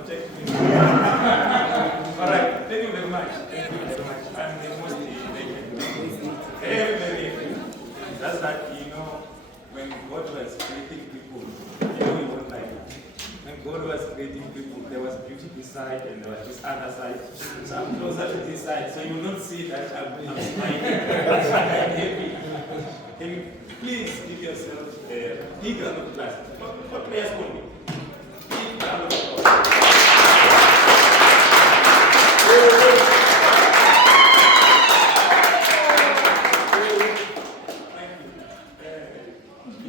protect me. All right, thank you very much. Thank you very much. I'm the most very that's that, when God was creating people, he won't like it. When God was creating people, there was beauty this side and there was this other side. So I'm closer to this side, so you will not see that I'm smiling. That's why I'm happy. Can you please give yourself a big round of applause? What players call me? Big round of applause.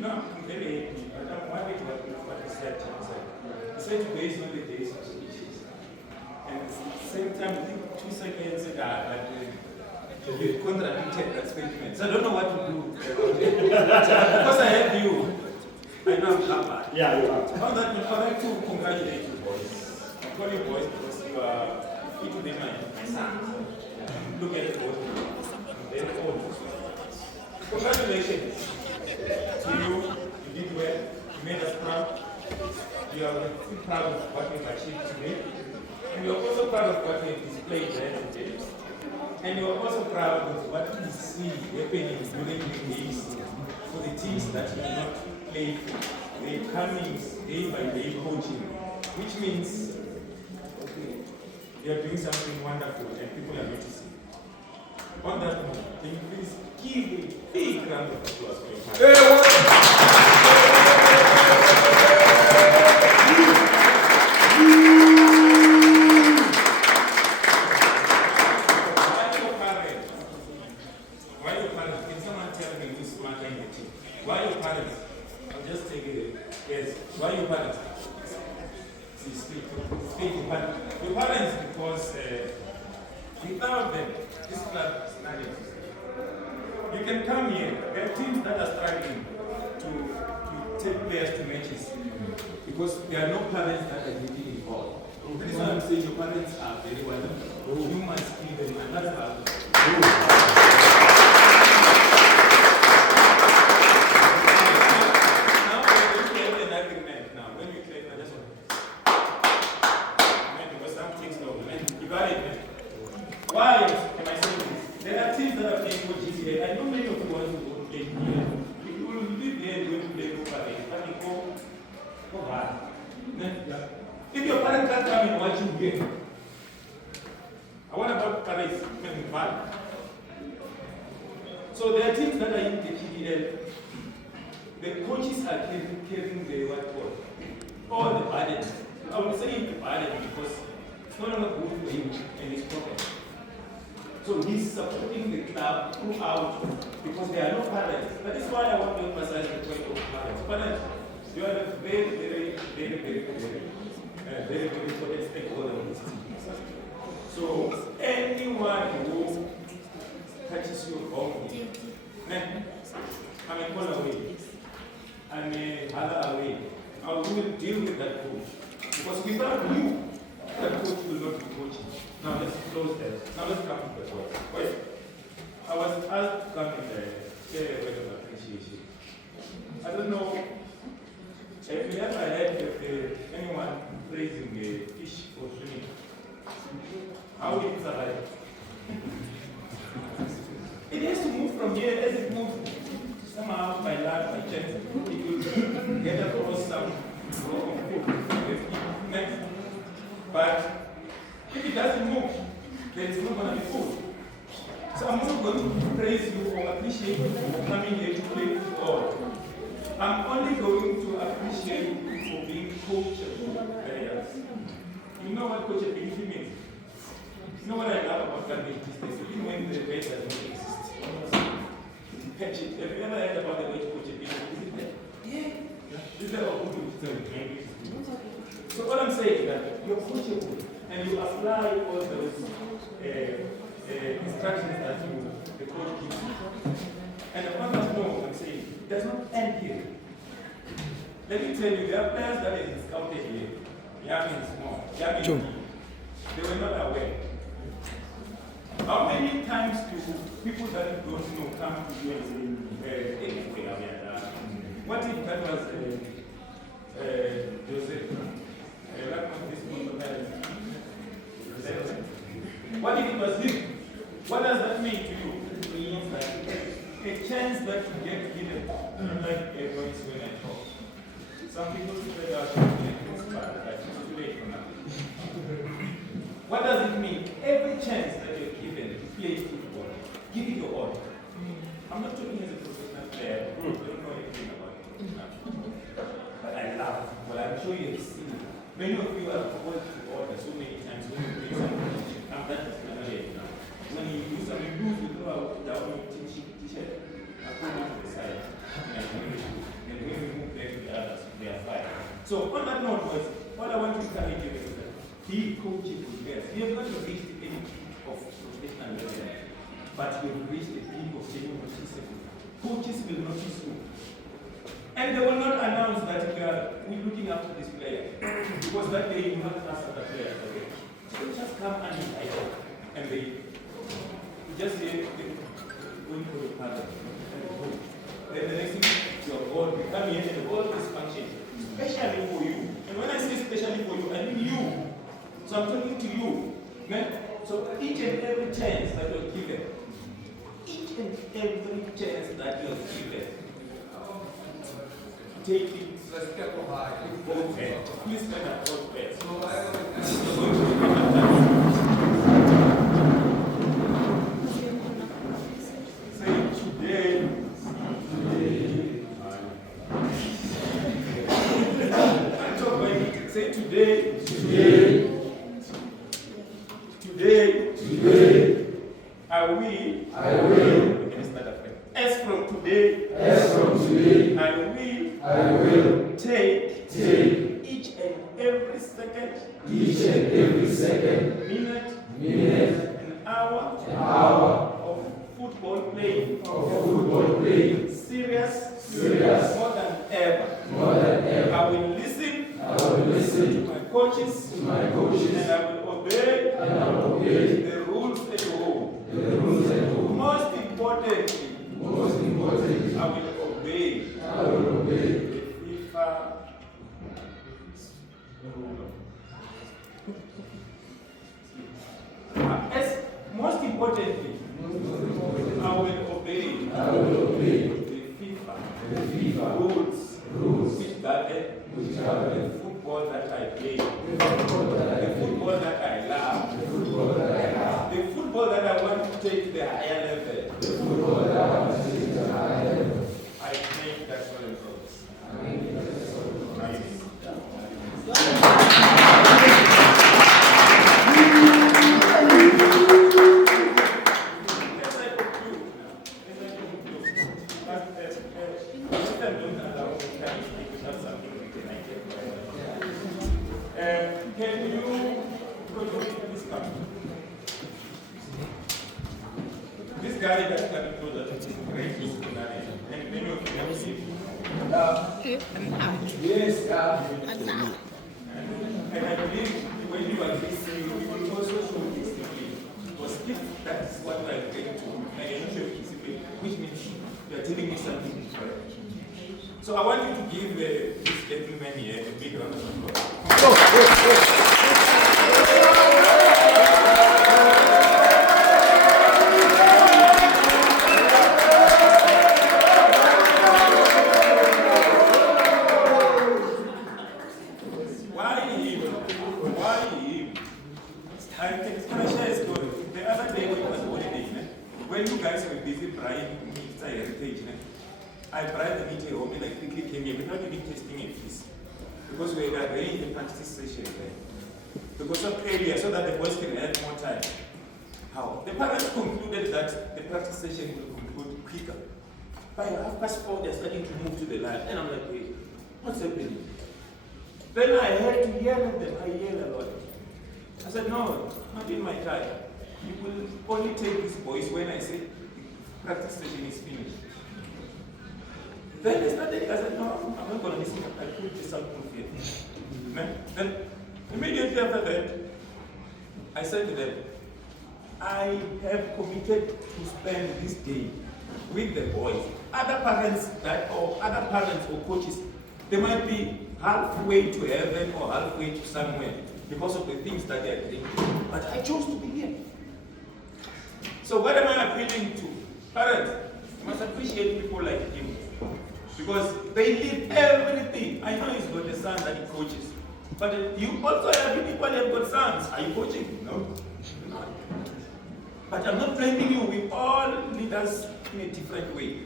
I'm very happy, but I'm worried what you said. You said today is not the days of speeches. And at the same time, I think 2 seconds ago, but you contradicted that statement. So I don't know what to do. Because I have you. I know I'm covered. Yeah, you are. On that, I'd like to congratulate you, boys. I call you boys because you are each of them my sons. Look at the boys. They're old. Congratulations. To you did well, you made us proud. You are proud of what we've achieved today. And you are also proud of what we've displayed there today. And you are also proud of what we see happening during the games for the teams that will not play. They're coming day by day coaching, which means you are doing something wonderful and people are noticing. On that note, can you please give a big round of applause for your parents? Why your parents? Can someone tell me who's smarter in the team? Why your parents? I'll just take it. Yes. Why your parents? Speak your parents. Your parents, because without them, this club is not existing. You can come here. There are teams that are struggling to take players to matches because there are no parents that are getting involved. That is why I'm saying your parents are very wonderful. You must give them another value. Now we're going to have an agreement. Now, when we play, I just want to because some things don't. You got it, man. Why am I saying this? There are teams that are playing for GCA. I know many of you want to go to play here. If you will live there, you will play for Paris. But you go hard. If your parents can't come and watch you game, I want about Paris and Val. So there are teams that are in the GDL. The coaches are carrying the white ball. All the burden. I would say the burden because it's no longer good for him and his pocket. So he's supporting the club throughout because there are no parents. That is why I want to emphasize the point of parents. Parents, you are a very important stakeholder in this team. So anyone who touches you wrongly, I'm a call away. I'm a other away. I will deal with that coach. Because without you, that coach will not be coaching. Now let's close that. Now let's come to the point. Wait. I was asked to come and share a word of appreciation. I don't know if you ever heard of anyone praising a fish for swimming. How will it survive? It has to move from here. As it moves, somehow by land, by chance, it will get across some rock of food. Next. But if it doesn't move, then it's not going to be food. So I'm not going to praise you or appreciate you for coming here to play football. I'm only going to appreciate you for being coachable players. You know what coachability means? You know what I love about family business? Even when the way does not exist. Catch it. Have you ever heard about the word coachability? Is it there? Yeah. Is there a good maybe? So what I'm saying is that you're coachable and you apply all those instructions that the coach gives you. And the one must know what I'm saying, it does not end here. Let me tell you, there are players that are scouted here, young and small, young and big. They were not aware. How many times do people that you don't know come to you and say, what if that was Joseph? This month of was him. What does that mean to you? It means that a chance that you get given, like a voice when I talk. Some people say that it's bad, but it's too late for now. What does it mean? Every chance that you're given, play football. Give it your all. I'm not talking as a professional player. I don't know anything about it. But I love football. I'm sure you have seen it. Many of you have called to order so many times when you play something. I'm that personally now. When you do something, you lose, you throw out down your t-shirt. I put it to the side. And when we move back to the others, they are fine. So on that note, boys, all I want to tell you is that be coaching with players. You have not reached the end of professional level, but you have reached the peak of genuine noticeable. Coaches will notice you. And they will not announce that we're looking after this player. Because that day you will not ask other players. Okay? So they just come and they just say, going for the pattern. Then the next thing, your ball will come in and the ball is functioning. Especially for you. And when I say especially for you, I mean you. So I'm talking to you. Okay? So each and every chance that you're given, each and every chance that you're given, take it. Let's get both hands. Please stand up both hands. Say today. I talk by meeting. Say today. Today. I will. Okay, start up. As from today. I will take each and every second, minute, an hour of football playing, serious, more than ever. I will listen to my coaches, and I will obey the rules at home. Most importantly, I will obey the FIFA rule. Most importantly, I will obey the FIFA rules which govern the football that I play, the football that I love, the football that I want to take to the higher level. I think that's what it is. Can you proceed this country? This guy that got to that is great and many of you have seen. Yes, and I believe when you are listening, you will also show discipline. Because if that is what we are going to, I can show discipline, which means you are telling me something different. So I want you to give this gentleman here a big round of applause. When you guys were busy buying Mr. Heritage, I brought the meter home and I quickly came here without even testing a piece. Because we had arranged a practice session there. Because of earlier, so that the boys can have more time. How? The parents concluded that the practice session will conclude quicker. By 4:30, they're starting to move to the line. And I'm like, wait, what's happening? Then I had to yell at them. I yell a lot. I said, no, not in my time. You will only take these boys when I say the practice session is finished. Then they started, I said, no, I'm not going to listen. I put this out proof here. Then immediately after that, I said to them, I have committed to spend this day with the boys. Other parents or coaches, they might be halfway to heaven or halfway to somewhere because of the things that they are doing. But I chose to be here. So what am I appealing to? Parents, you must appreciate people like him. Because they leave everything. I know he's got a son that he coaches. But you also have people have got sons. Are you coaching? No. You're not. But I'm not blaming you. We all lead us in a different way.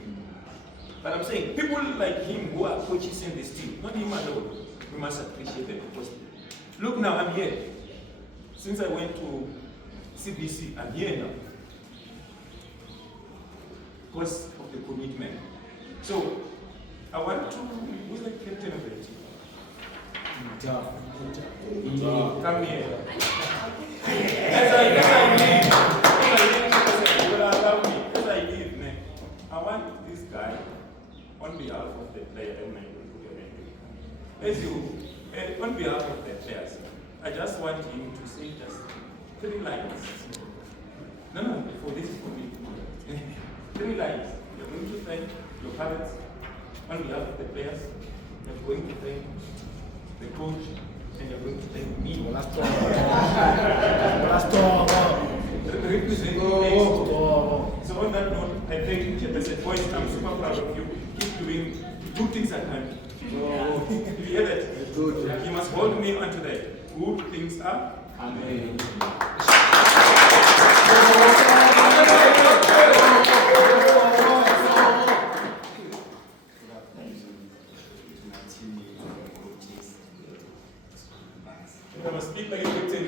But I'm saying people like him who are coaches in this team, not him alone, we must appreciate them. Because look now, I'm here. Since I went to CBC, I'm here now. Because of the commitment. So I want to, who's the captain of the team? Come here. As I leave, man, I want this guy, on behalf of the player, on behalf of the players, I just want him to say just 3 lines. No, for this is for me. 3 lines. You're going to thank your parents on behalf of the players. You're going to thank the coach, and you're going to thank me. So on that note, I thank you. As a voice, I'm super proud of you. Keep doing good things at time. You hear that? You must hold me onto that. Good things are. Amen. I must speak like a captain.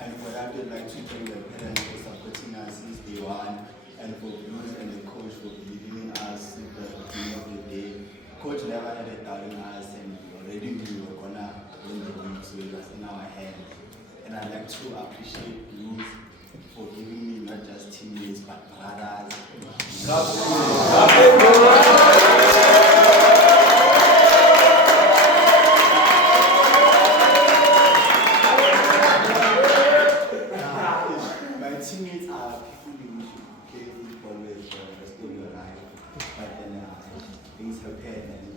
And for that, we'd like to thank the parents for supporting us since day one, and for Blues and the coach for believing in us at the beginning of the day. Coach never had a doubt in us, and we already knew we were gonna win the league, so it was in our hands. And I'd like to appreciate Blues for giving me not just teammates but brothers. My teammates are people you should play football with for the rest of your life. But then things happen, and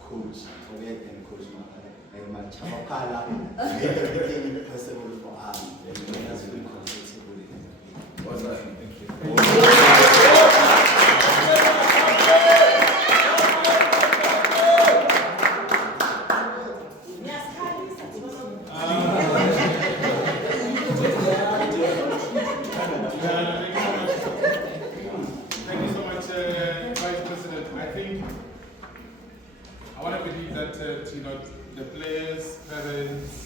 coach, forget and coach, like my Chavapala, made everything possible for us. And made us feel comfortable in it. What's that? Thank you. Thank you so much, Vice President. I think I want to believe that the players, parents,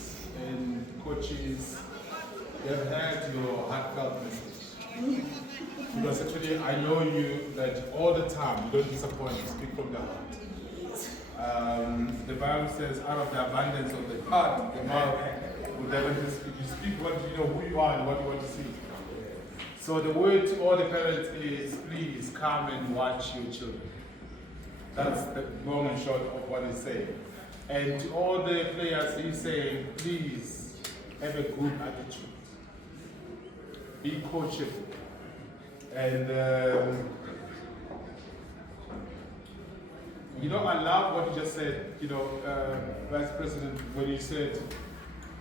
and coaches, they have heard your heartfelt message. Because actually, I know you that all the time you don't disappoint. You speak from the heart. The Bible says, "Out of the abundance of the heart, the mouth will never speak." You speak what you know who you are and what you want to see. So the word to all the parents is, please come and watch your children. That's the long and short of what he's saying. And to all the players, he's saying, please have a good attitude. Be coachable. And I love what you just said, Vice President, when you said,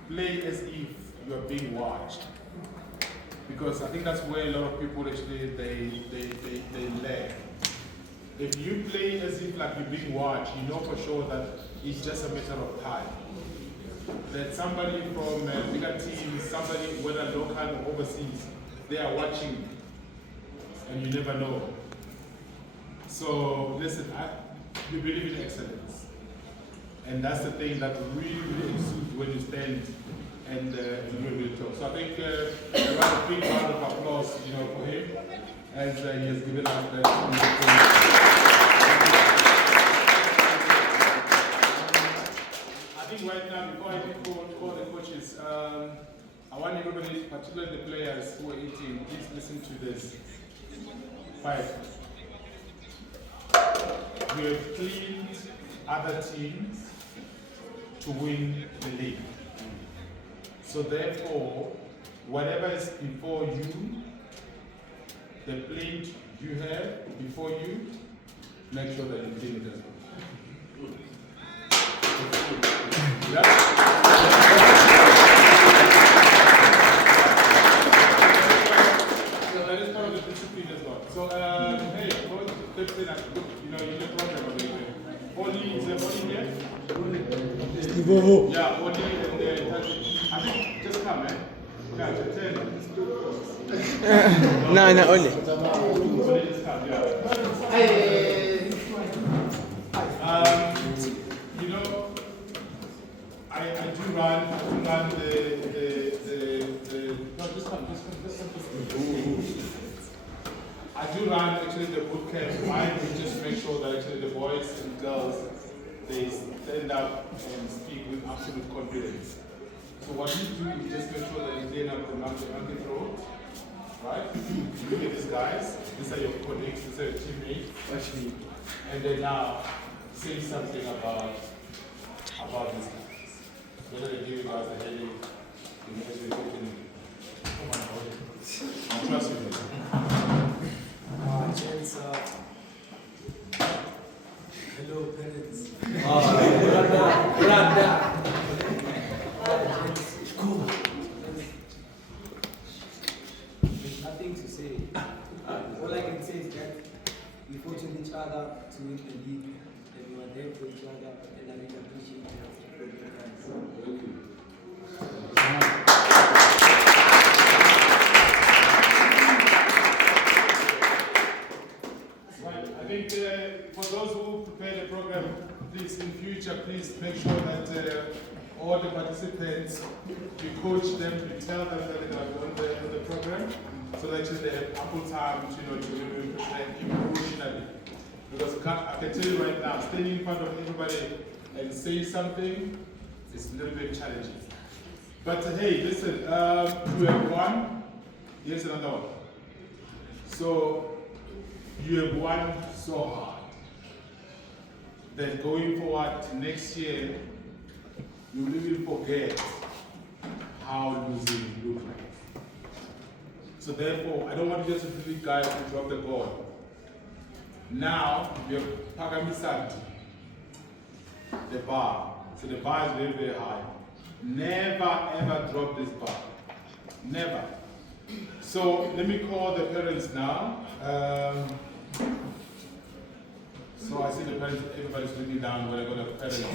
play as if you are being watched. Because I think that's where a lot of people actually, they lag. If you play as if like you're being watched, you know for sure that it's just a matter of time. That somebody from a bigger team, somebody whether local or overseas, they are watching and you never know. So listen, we believe in excellence. And that's the thing that really exudes when you stand and you really talk. So I think I want a big round of applause, for him as he has given us that. I think right now, before I call the coaches, I want everybody, particularly the players who are eating, please listen to this. 5. We have cleaned other teams to win the league. So therefore, whatever is before you, the plate you have before you, make sure that you clean it as well. Yeah? So that is part of the discipline as well. So, hey, coach, good thing, you know, you get program of it. Oli, is there Oli here? Yeah, Oli and I think just come, man. Yeah, just 10. No, only. Oli just come, yeah. You know, I do run no, just come. I do run actually the boot camp. I just make sure that actually the boys and girls, they stand up and speak with absolute confidence. So what you do is just make sure that you clean up the monkey throw, right? Look at these guys. These are your colleagues. These are your teammates. Actually, and then now say something about these guys. Whether they give you guys a headache, you know, as you're thinking, come on, I'll trust you. Hello, parents. Nothing to say. All I can say is that we fought with each other to win the league, and we were there for each other, and I really appreciate you guys. I think for those who prepare the program, please in future, please make sure that all the participants, you coach them, you tell them that they are on the program, so that they have ample time to prepare emotionally. Because I can tell you right now, standing in front of everybody and say something is a little bit challenging. But hey, listen, we have won. Here's another one. So you have won so hard that going forward to next year, you will even forget how losing look like. So therefore, I don't want you just to believe guys to drop the ball. Now, we have Pagamisat, the bar. So the bar is very, very high. Never ever drop this bar. Never. So let me call the parents now. So I see the parents, everybody's looking down when I go to parents. Just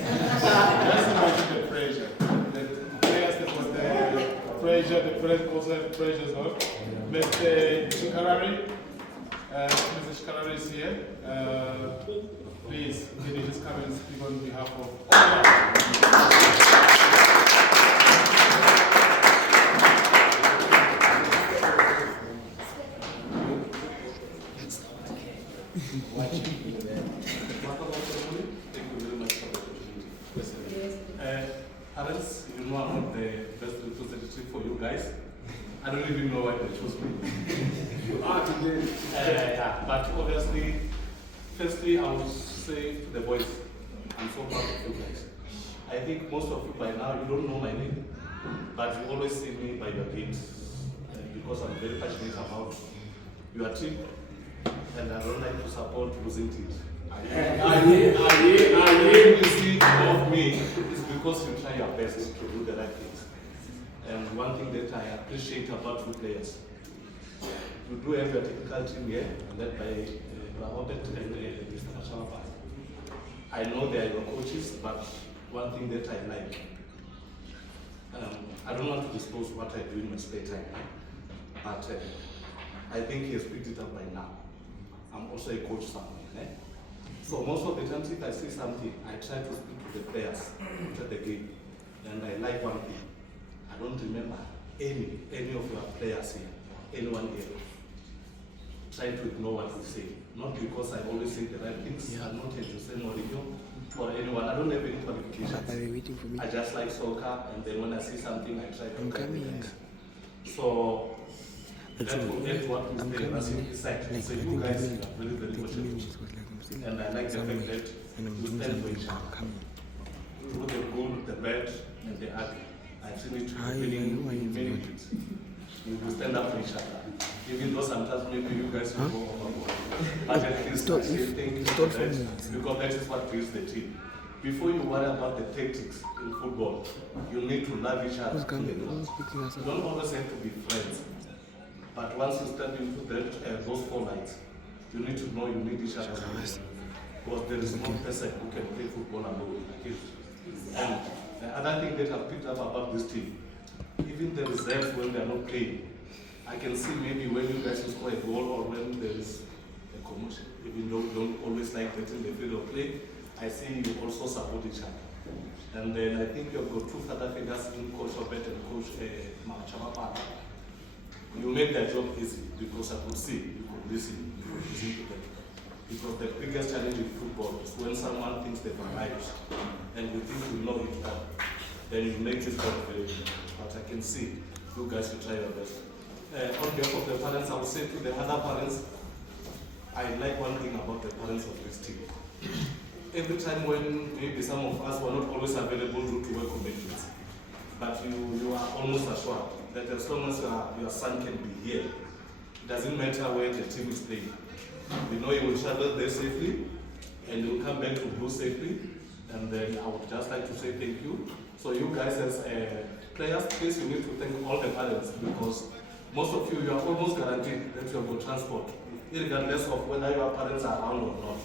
imagine the pressure. The players that was the pressure, the parents also have pressure as well. Mr. Chikarari, Mr. Chikarari is here. Please, can you just come and speak on behalf of Parents, you know I'm not the best representative for you guys. I don't even know why they chose me. You are today. Yeah, but obviously, firstly, I will say to the boys, I'm so proud of you guys. I think most of you by now, you don't know my name, but you always see me by your games because I'm very passionate about your team, and I don't like to support losing teams. I hear you see of me is because you try your best to do the right things. And one thing that I appreciate about you players, you do have your technical team here, led by Robert and Mr. Machalapa. I know they are your coaches, but one thing that I like, I don't want to disclose what I do in my spare time, but I think he has picked it up by now. I'm also a coach somewhere. So most of the times if I see something, I try to speak to the players after the game. And I like one thing. I don't remember any of your players here, anyone here. Try to ignore what we say. Not because I always say the right things. I'm not a Jose Mourinho or anyone. I don't have any qualifications. I just like soccer, and then when I see something, I try to guide the guys. So that will end what we say. So you guys are very, very motivated. And I like the fact that you stand for each other. Through the good, the bad, and the ugly. I've seen it in many things. You will stand up for each other. Even though sometimes maybe you guys will go overboard. But at least I say thank you for that, because that is what builds the team. before you worry about the tactics in football, you need to love each other. You don't always have to be friends. But once you step into those 4 lines, you need to know you need each other. Because there is no person who can play football alone. And the other thing that I've picked up about this team, even the reserves when they're not playing, I can see maybe when you guys score a goal or when there is a commotion, even though you don't always like getting the field of play, I see you also support each other. And then I think you've got 2 father figures in Coach Obet and Coach Machawapana. You made their job easy because I could see, you could listen to them. Because the biggest challenge in football is when someone thinks they've arrived and you think you know it all, then you make it very, very good. But I can see you guys will try your best. On behalf of the parents, I would say to the other parents, I like one thing about the parents of this team. Every time when maybe some of us were not always available due to work commitments, but you are almost assured that as long as your son can be here, it doesn't matter where the team is playing. We know you will travel there safely, and you will come back to Blue safely. And then I would just like to say thank you. So you guys as players, please, you need to thank all the parents because most of you are almost guaranteed that you have got transport, regardless of whether your parents are around or not.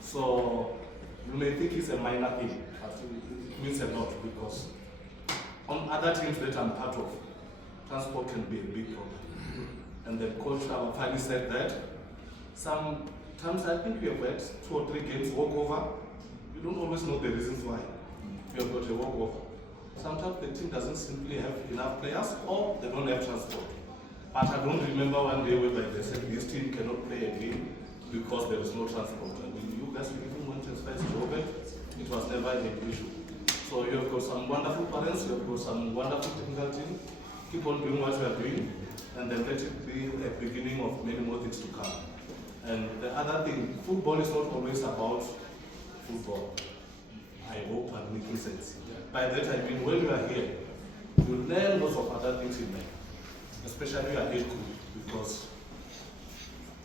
So you may think it's a minor thing, but it means a lot because on other teams that I'm part of, transport can be a big problem. And the coach finally said that sometimes I think we have had 2 or 3 games walkover. You don't always know the reasons why you have got a walkover. Sometimes the team doesn't simply have enough players or they don't have transport. But I don't remember one day where they said this team cannot play a game because there is no transport. I mean, you guys even went as far as Robert, it was never an issue. So you have got some wonderful parents, you have got some wonderful technical team. Keep on doing what you are doing, and then let it be a beginning of many more things to come. And the other thing, football is not always about football. I hope I'm making sense. By that I mean when you are here, you learn lots of other things in life, especially your age group, because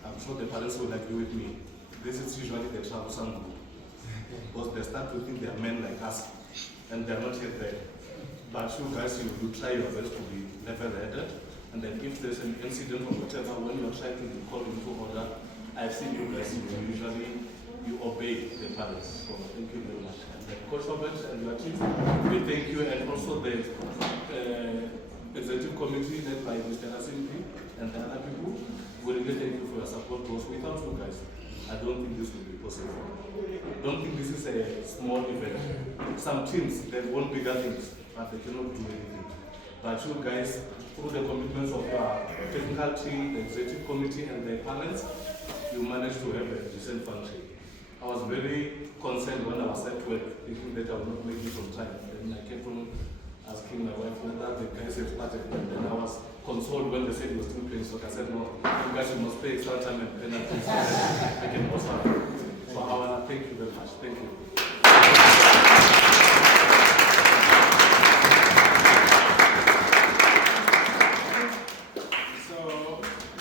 I'm sure the parents will agree with me. This is usually the troublesome group, because they start to think they are men like us, and they are not yet there. But you guys, you try your best to be level-headed, and then if there's an incident or whatever, when you're trying to be called into order, I've seen you guys, you obey the parents. So thank you very much. And then Coach Robert and your team, we thank you, and also the executive committee led by Mr. Asimpi and the other people. We really thank you for your support, because without you guys, I don't think this will be possible. I don't think this is a small event. Some teams, they've won bigger things, but they cannot do anything. But you guys, through the commitments of your technical team, the executive committee, and the parents, you managed to have a decent function. I was very concerned when I was at work, thinking that I would not make it on time. Then I kept on asking my wife whether the guys had started, and then I was consoled when they said he was still playing soccer. I said, no, you guys must play extra time and penalties so that I can also. So I want to thank you very much. Thank you. So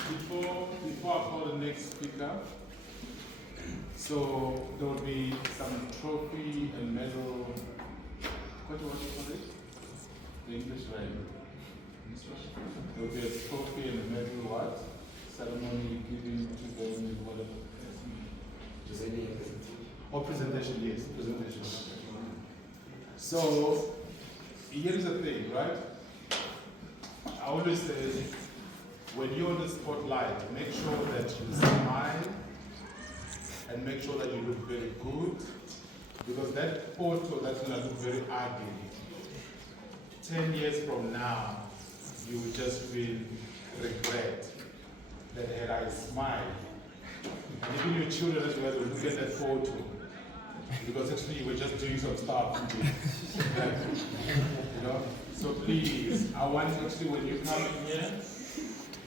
before I call the next speaker, so there will be some trophy and medal. What do you call it? The English right? There will be a trophy and a medal what? Ceremony given to them, whatever. Or presentation, yes, presentation. So here's the thing, right? I always say, when you're on the spotlight, make sure that you smile and make sure that you look very good, because that photo that's going to look very ugly. 10 years from now, you will just feel regret that had I smiled. And even your children as well will look at that photo, because actually you were just doing some stuff. You know? So please, I want actually when you come in here,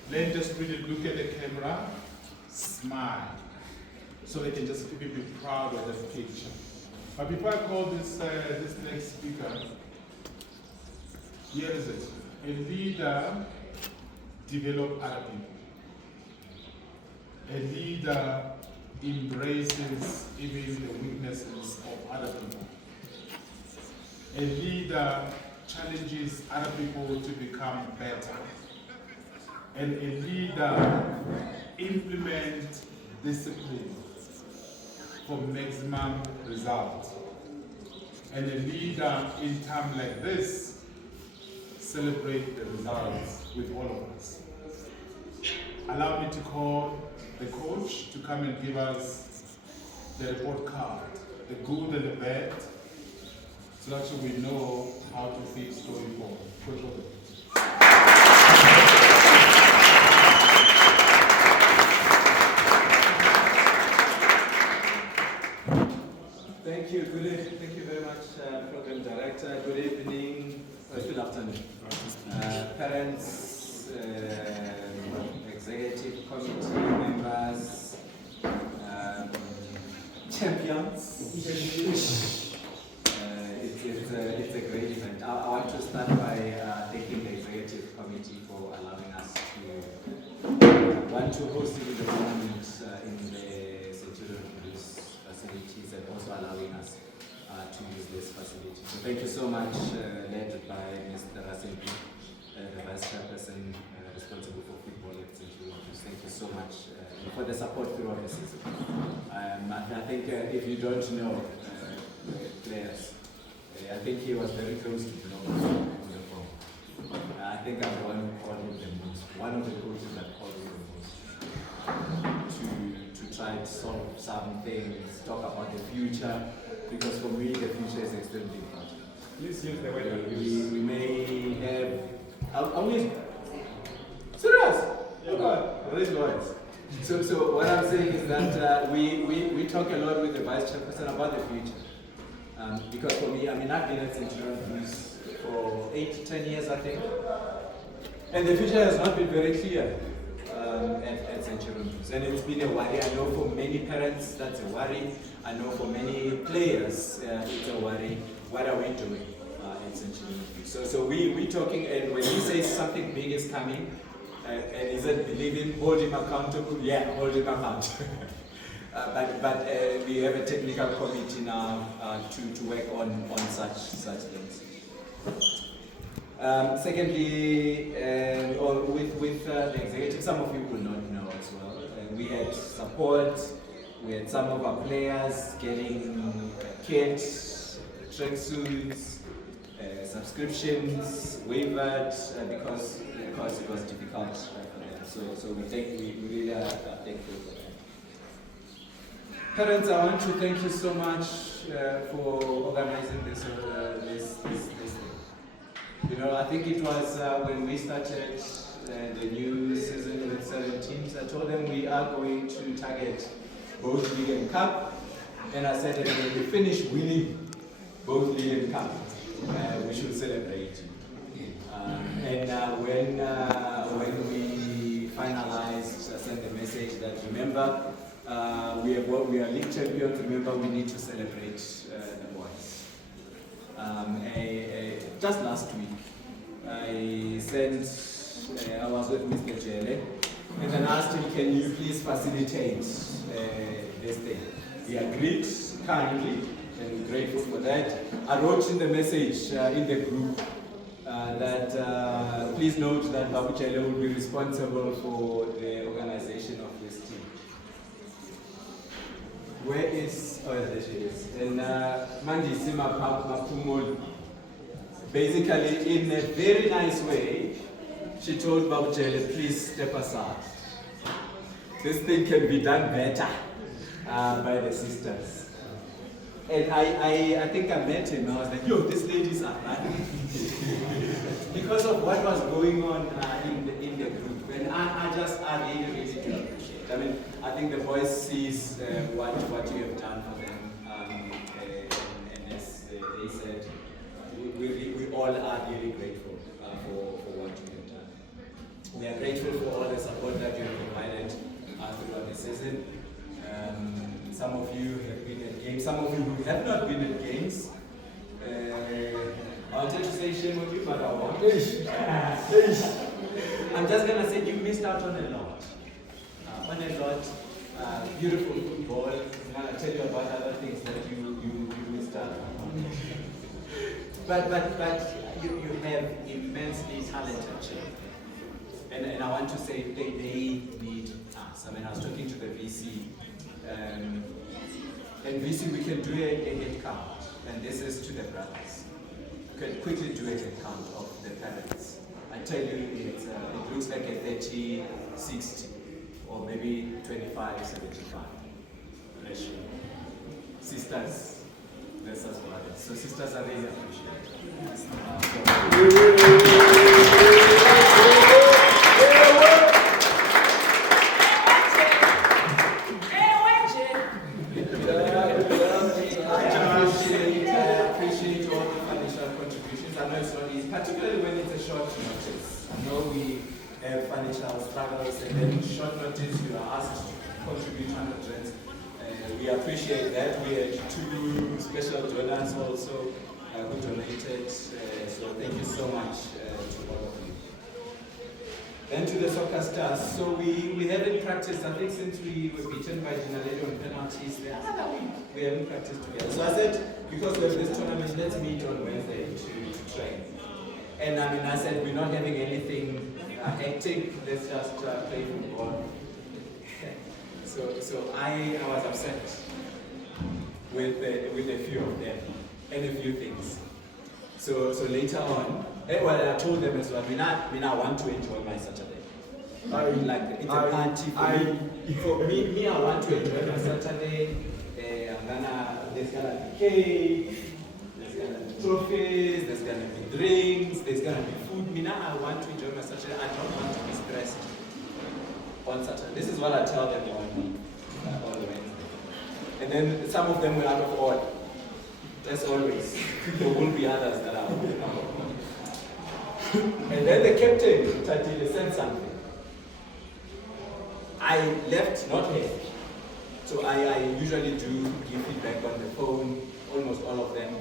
then just really look at the camera, smile, so they can just be proud of that picture. But before I call this next speaker, here is it. A leader develops other people. A leader embraces even the weaknesses of other people. A leader challenges other people to become better. And a leader implements discipline for maximum result. And a leader in time like this celebrate the results with all of us. Allow me to call the coach to come and give us the report card, the good and the bad, so that we know how to fix going forward. Coach Robert. Thank you. Thank you very much, Program Director. Good evening. Good afternoon. Parents, executive committee members, champions. It's a great event. I want to start by thanking the executive committee for allowing us to host the tournament in the Centurion Police facilities and also allowing us to use this facility. So thank you so much, led by Mr. Rasenbi, the Vice Chairperson responsible for football at Centurion Police. Thank you so much for the support throughout the season. I think if you don't know players, I think he was very close to on the phone. I think I'm the one who called him the most, one of the coaches that called him the most, to try to solve some things, talk about the future, because for me the future is extremely important. Please use the word we may have, are we serious? Oh God, raise your voice. So what I'm saying is that we talk a lot with the Vice Chairperson about the future. Because for me, I've been at Centurion Police for 8 to 10 years, I think. And the future has not been very clear at Centurion Police. And it's been a worry. I know for many parents, that's a worry. I know for many players, it's a worry. What are we doing at Centurion Police? So we're talking, and when he says something big is coming, and he said, believe him, hold him accountable. Yeah, hold him accountable. But we have a technical committee now to work on such things. Secondly, with the executive, some of you will not know as well. We had support. We had some of our players getting kits, tracksuits, subscriptions waived because it was difficult for them. So we really are thankful for that. Parents, I want to thank you so much for organizing this thing. You know, I think it was when we started the new season with 7 teams, I told them we are going to target both League and Cup, and I said that when we finish winning both League and Cup, we should celebrate. And when we finalized, I sent the message that remember, we are league champions. Remember, we need to celebrate the boys. Just last week, I was with Mr. Jele, and then asked him, can you please facilitate this thing? He agreed kindly, and we're grateful for that. I wrote in the message in the group that please note that Babu Jele will be responsible for the organization of this team. Where is, oh there she is, and Mandisima Mapumoli. Basically, in a very nice way, she told Babu Jele, please step aside. This thing can be done better by the sisters. And I think I met him, I was like, yo, these ladies are running. Because of what was going on in the group. And I really, really do appreciate. I mean, I think the voice sees what you have done for them. And as they said, we all are really grateful for what you have done. We are grateful for all the support that you have provided throughout the season. Some of you have been at games, some of you who have not been at games. I wanted to say shame on you, but I won't. I'm just going to say you missed out on a lot. Beautiful football. I'm going to tell you about other things that you missed out on. But you have immensely talented children. And I want to say they need us. I mean, I was talking to the VC, and VC, we can do a head count, and this is to the brothers. We can quickly do a head count of the parents. I tell you, it looks like a 30-60, or maybe 25-75 ratio. Sisters versus brothers. So sisters are really appreciated. Particularly when it's a short notice. I know we have financial struggles, and then short notice you are asked to contribute 100 rands. We appreciate that. We had 2 special donors also who donated, so thank you so much to all of you. Then to the soccer stars. So we haven't practiced, I think since we were beaten by Dinaledo on penalties the other week, we haven't practiced together. So I said, because we have this tournament, let's meet on Wednesday to train. And I mean, I said, we're not having anything hectic, let's just play football. So I was upset with a few of them and a few things. So later on, well, I told them as well, I want to enjoy my Saturday. It's a party for me. I want to enjoy my Saturday. There's gonna be cake, there's gonna be trophies, there's gonna be drinks, there's gonna be food. I want to enjoy my Saturday. I don't want to be stressed on Saturday. This is what I tell them on Wednesday. And then some of them were out of order. As always, there will be others that are out of order. And then the captain, Tatile, said something. I left not here. So I usually do give feedback on the phone, almost all of them.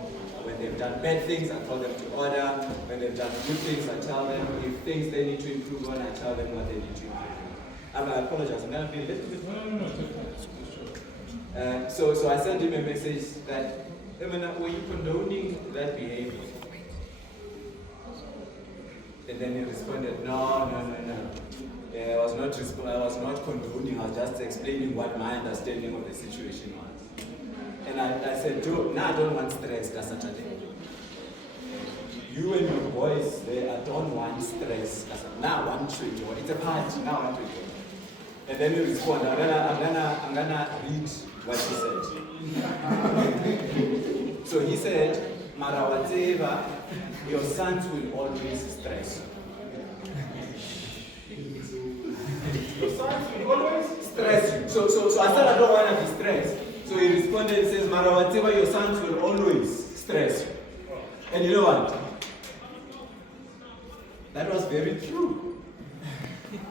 When they've done bad things, I call them to order. When they've done good things, I tell them. If things they need to improve on, I tell them what they need to improve on. I apologize, I'm going to be a little bit... So I sent him a message that, were you condoning that behavior? And then he responded, no. I was not condoning, I was just explaining what my understanding of the situation was. And I said, I don't want stress that Saturday. You and your boys, I don't want stress. I said, now I want to enjoy. It's a party, now I want to enjoy. And then he responded, I'm gonna read what he said. So he said, Marawateva, your sons will always stress you. Your sons will always stress you. So I said I don't want to be stressed. So he responded and says, Marawateva, your sons will always stress you. And you know what? That was very true.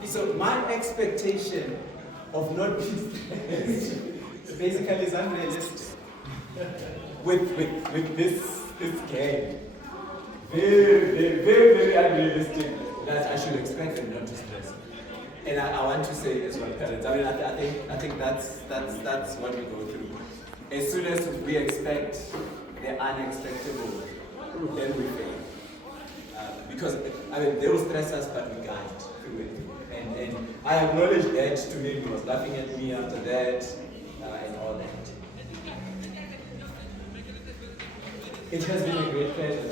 So my expectation of not being stressed basically is unrealistic. With this game. Very unrealistic that I should expect them not to stress. And I want to say as well, parents, I think that's what we go through. As soon as we expect the unexpected, then we fail. Because they will stress us, but we guide through it. And I acknowledge that to him. He was laughing at me after that and all that. It has been a great pleasure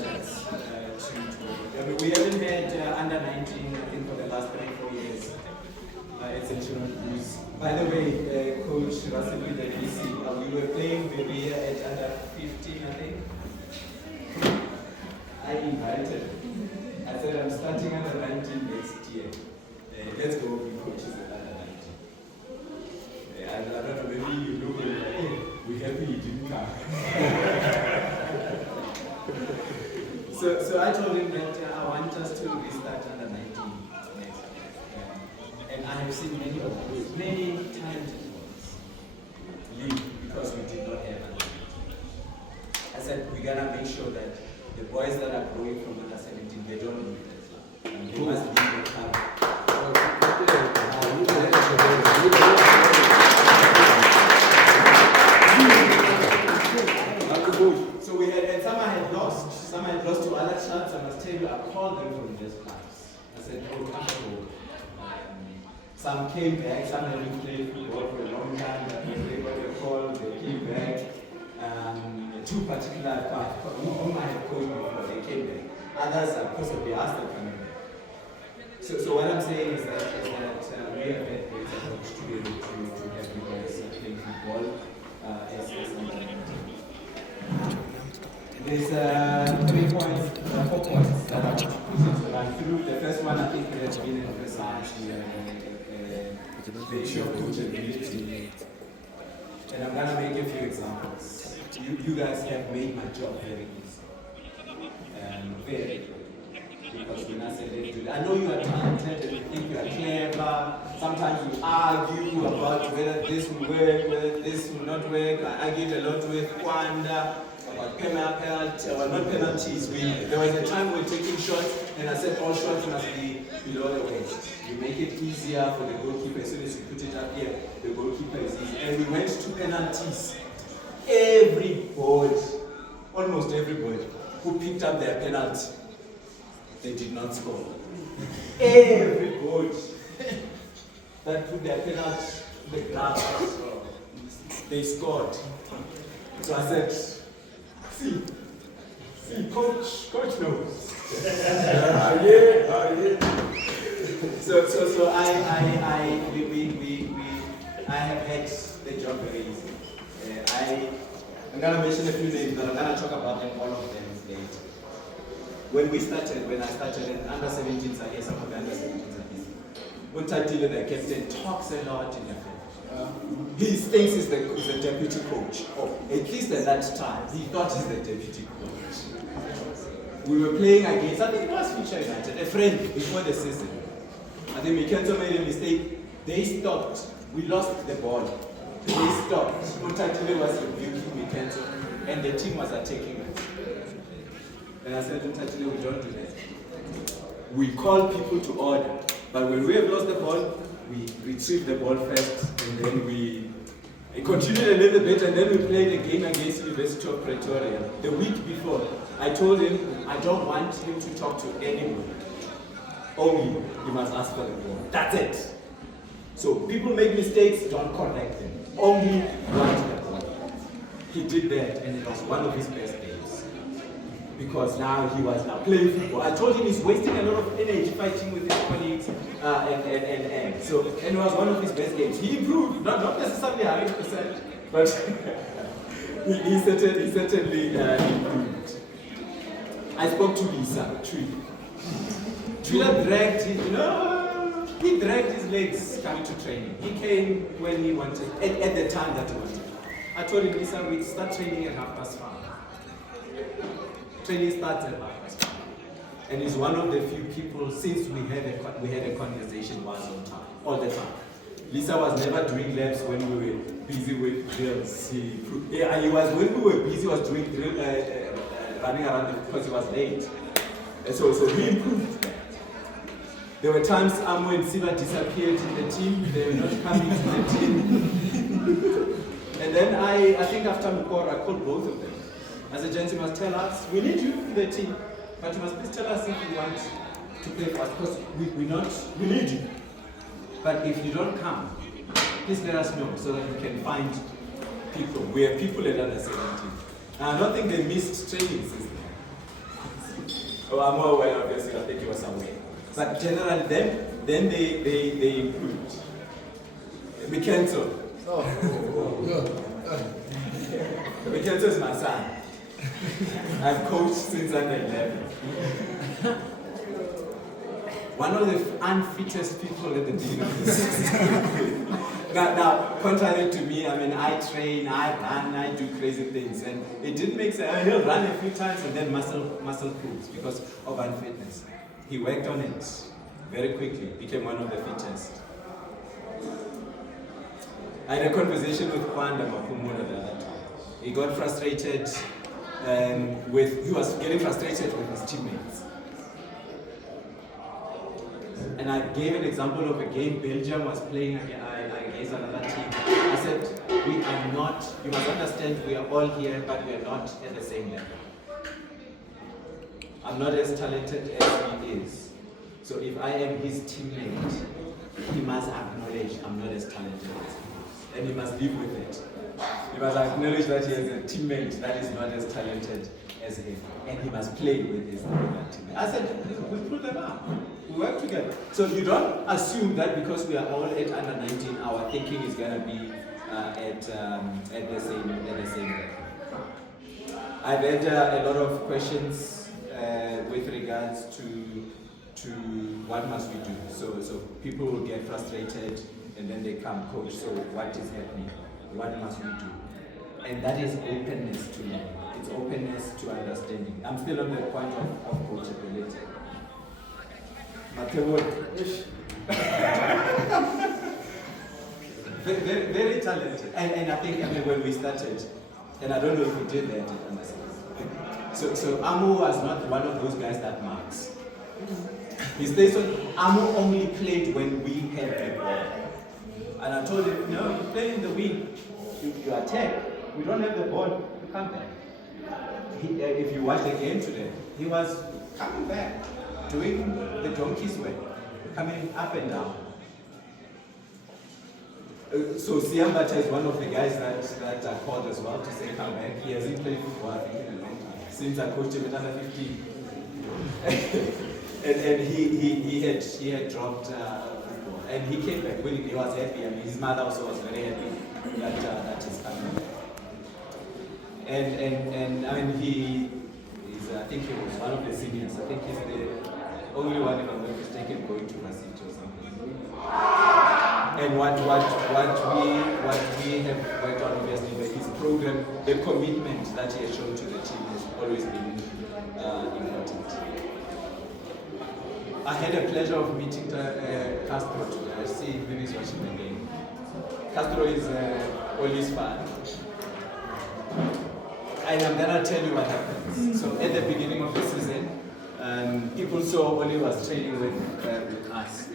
we haven't had under 19, I think, for the last 3-4 years. It's a Blues. By the way, Coach Russell with the VC, we were playing maybe at under 15, I think. I invited him. I said, I'm starting under 19 next year. Let's go be coaches at under 19. I don't know, maybe you look at like, hey, we're happy you didn't come. So I told him that I want us to restart under 19 next year. And I have seen many of those, many talented ones leave because we did not have under 19. I said, we gotta make sure that the boys that are growing from under 17, they don't leave that. They must leave the club. So we had, and some had lost other clubs, I must tell you, I called them from these clubs. I said, oh, come forward. Some came back, some haven't played football for a long time, but when they got a call, they came back. Two particular clubs, whom I had called before, they came back. Others are possibly asked them coming back. So what I'm saying is that we have had great approach to be able to have you guys playing football. There's 4 points that I want to run through. The first one, I think, has been emphasized the issue of coachability. And I'm going to make a few examples. You guys have made my job very easy. Very good. Because when I say let's do that, I know you are talented and you think you are clever. Sometimes you argue about whether this will work, whether this will not work. I argued a lot with Kwanda about penalties, or not penalties. There was a time we were taking shots, and I said all shots must be below the waist. You make it easier for the goalkeeper. As soon as you put it up here, the goalkeeper is easy. And we went to penalties. Everybody, almost everybody, who picked up their penalty, they did not score. Everybody that put their penalty in the ground, they scored. So I said, see, coach knows. So I have had the job very easy. I'm going to mention a few names, but I'm going to talk about them, all of them later. When I started in under 17s, I guess some of the under 17s are busy. Untatile, the captain, talks a lot in the field. He thinks he's the deputy coach. Or at least at that time, he thought he's the deputy coach. We were playing against, I think it was Future United, a friend before the season. I think Mikenzo made a mistake. They stopped. We lost the ball. They stopped. Untatile was rebuking Mikenzo, and the team was attacking us. And I said, Untatile, we don't do that. We call people to order. But when we have lost the ball, we retrieve the ball first, and then we continued a little bit, and then we played a game against University of Pretoria. The week before, I told him, I don't want him to talk to anyone. Only he must ask for the ball. That's it. So people make mistakes, don't correct them. Only want the ball. He did that, and it was one of his best days. Because now he was now playing football. I told him he's wasting a lot of energy fighting with his colleagues, and it was one of his best games. He improved, not necessarily 100%, but he certainly improved. I spoke to Lisa, Trila dragged he dragged his legs coming to training. He came when he wanted, at the time that he wanted. I told him, Lisa, we start training at 5:30. Training starts at 5:30. And he's one of the few people, since we had a conversation once on time, all the time. Lisa was never doing laps when we were busy with drills. He was, when we were busy, he was doing running around because he was late. And so he improved. There were times Amo and Siva disappeared in the team. They were not coming to the team. And then I think after Mukor, I called both of them. I said, gents, you must tell us, we need you in the team, but you must please tell us if you want to play for us, because we need you. But if you don't come, please let us know so that we can find people. We have people at under 17. And I don't think they missed training since then. Oh, I'm more aware, obviously, I think it was somewhere. But generally, then they improved. Mikenzo. Mikenzo is my son. I've coached since under 11. One of the unfittest people at the beginning of the season. Now, contrary to me, I mean, I train, I run, I do crazy things, and it didn't make sense. He'll run a few times and then muscle pulls because of unfitness. He worked on it very quickly, became one of the fittest. I had a conversation with Kwanda Mapumulo the other time. He got frustrated he was getting frustrated with his teammates. And I gave an example of a game Belgium was playing against another team. I said, we are not, you must understand, we are all here, but we are not at the same level. I'm not as talented as he is. So if I am his teammate, he must acknowledge I'm not as talented as he is. And he must live with it. He must acknowledge that he has a teammate that is not as talented as him. And he must play with his teammate. I said, we put them up. We work together. So you don't assume that because we are all at under 19, our thinking is going to be at the same level. I've had a lot of questions with regards to what must we do. So people will get frustrated and then they come, coach, so what is happening? What must we do? And that is openness to learn. It's openness to understanding. I'm still on the point of coachability. very, very talented. And I think when we started, and I don't know if we did that, so Amu was not one of those guys that marks. He stays on. Amu only played when we had the ball. And I told him, no, you play in the wing. You attack. We don't have the ball. You come back. If you watch the game today, he was coming back, doing the donkey's way, coming up and down. So Siambata is one of the guys that are called as well to say come back. He hasn't played football, I think, in a long time. Since I coached him at under 15. and he had dropped football. And he came back when he was happy. I mean, his mother also was very happy that he's coming back. And I mean, I think he was one of the seniors. I think he's the only one, if I'm not mistaken, going to varsity or something. And what we have worked on, obviously, his program, the commitment that he has shown to the team has always been important. I had a pleasure of meeting Castro today. I see him when he's watching the game. Castro is Oli's fan. And I'm gonna tell you what happens. So at the beginning of the season, people saw Oli was training with us.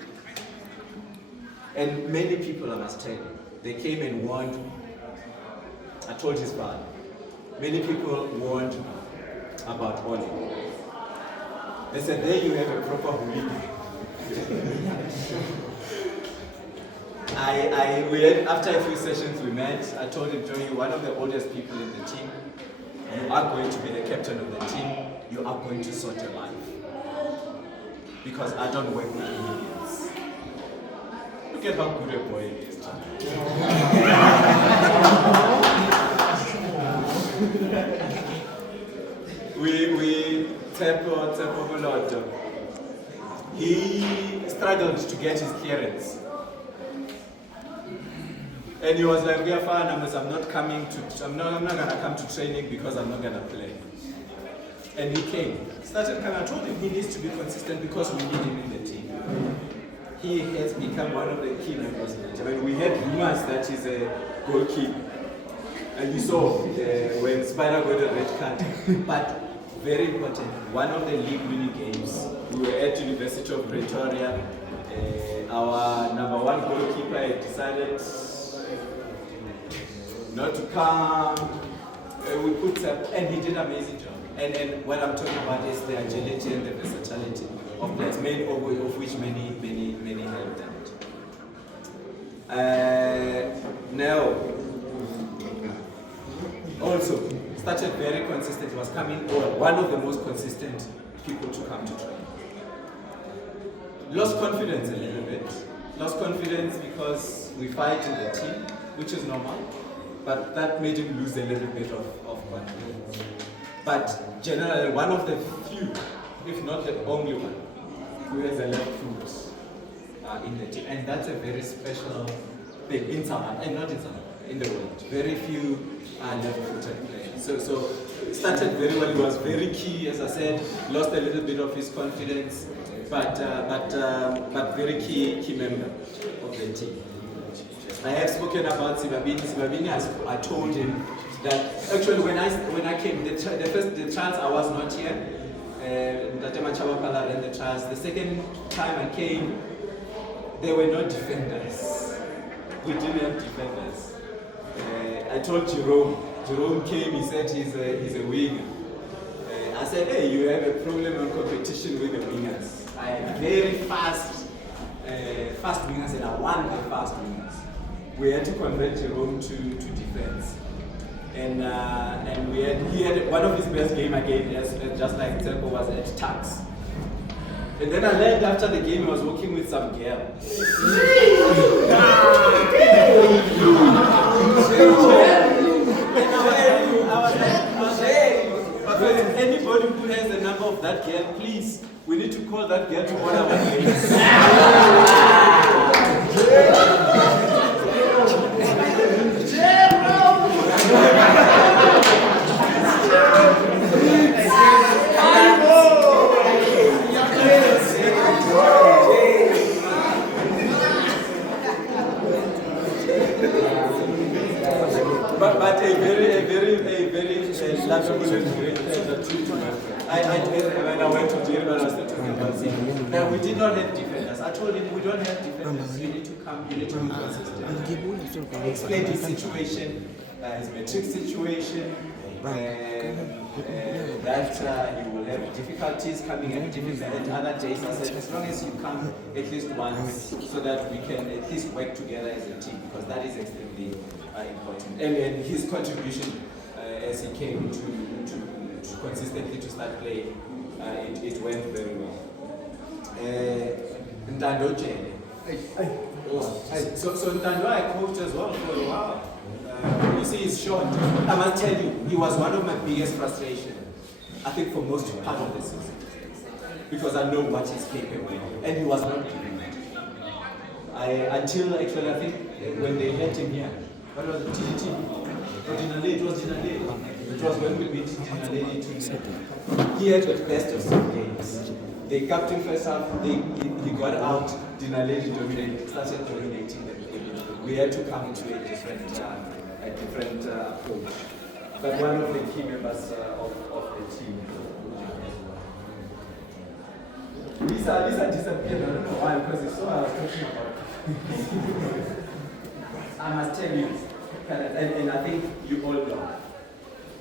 And many people, I must tell you, they came and warned me. I told his father. Many people warned me about Oli. They said, there you have a proper hooligan. After a few sessions we met, I told him, Joe, you're one of the oldest people in the team. You are going to be the captain of the team. You are going to sort your life. Because I don't work with hooligans. Look at how good a boy he is today. we tap a lot. He struggled to get his clearance. And he was like, we are fine, I'm not gonna come to training because I'm not gonna play. And he came. Started coming. I told him he needs to be consistent because we need him in the team. He has become one of the key members in the team. I mean, we had rumors that he's a goalkeeper. And you saw when Spider got a red card. But very important, one of the league winning games, we were at University of Pretoria. Our number one goalkeeper had decided not to come. We put up, and he did an amazing job. And what I'm talking about is the agility and the versatility of players, many of which many have done it. Now, also started very consistent. Was coming, one of the most consistent people to come to train. Lost confidence a little bit. Lost confidence because we fight in the team, which is normal. But that made him lose a little bit of confidence. But generally, one of the few, if not the only one, who has a left foot in the team. And that's a very special thing in South Africa, and not in South Africa, in the world. Very few left-footed players. So started very well. He was very key, as I said. Lost a little bit of his confidence, but very key member of the team. I have spoken about Sibabini. Sibabini, I told him that actually when I came, the trials I was not here. Ntatema Chawapala ran the trials. The second time I came, there were no defenders. We didn't have defenders. I told Jerome came. He said he's a winger. I said, hey, you have a problem on competition with the wingers. I am very fast wingers, and I want the fast wingers. We had to convert Jerome to defense. And he had one of his best game again, just like Tempo was at Tax. And then I learned after the game he was working with some girl. But anybody who has the number of that girl, please, we need to call that girl to order our games. But a very lovable and great pleasure to when I went to Jeremy, I was talking about saying that we did not have defenders. I told him we don't have defenders. You need to come, you need to be consistent. Explain his situation, his metric situation, that you will have difficulties coming at other days. I said, as long as you come at least once, so that we can at least work together as a team, because that is extremely important. And his contribution as he came to consistently to start playing, it went very well. Ntando Jene. So Ntando I coached as well for a while. You see, he's short. I must tell you, he was one of my biggest frustrations, I think, for most part of the season. Because I know what he's capable of. And he was not doing it. Until actually, I think, when they had him here, what was it? TGT? It was Dinale. It was when we beat Dinale 2-0. He had the best of some games. The captain first half, he got out, Dinale started dominating them. We had to come to a different approach. But one of the key members of the team. Lisa disappeared, I don't know why, because it's what I was talking about. I must tell you, and I think you all know,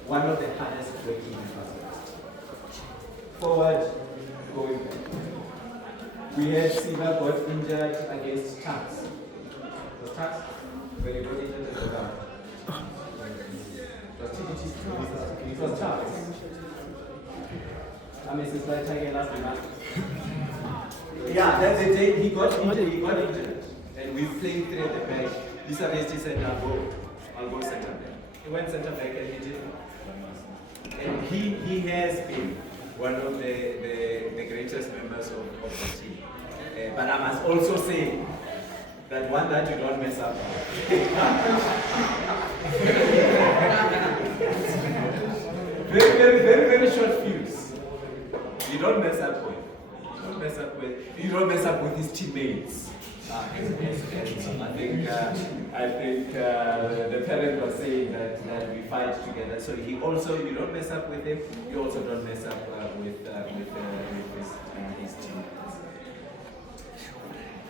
one of the hardest working members. Forward, going back. We had Siva got injured against Tax. Was Tax? When he got injured at the back. It was Tax. I mean, it's like Tiger last month. Yeah, that's the day he got injured. And we played three at the back. Lisa Resti said, I'll go center back. He went center back and he did. And he has been one of the greatest members of the team. But I must also say that one that you don't mess up. very short fuse. You don't mess up with. You don't mess up with his teammates. I think the parent was saying that we fight together. So he also, you don't mess up with him. You also don't mess up with his teammates.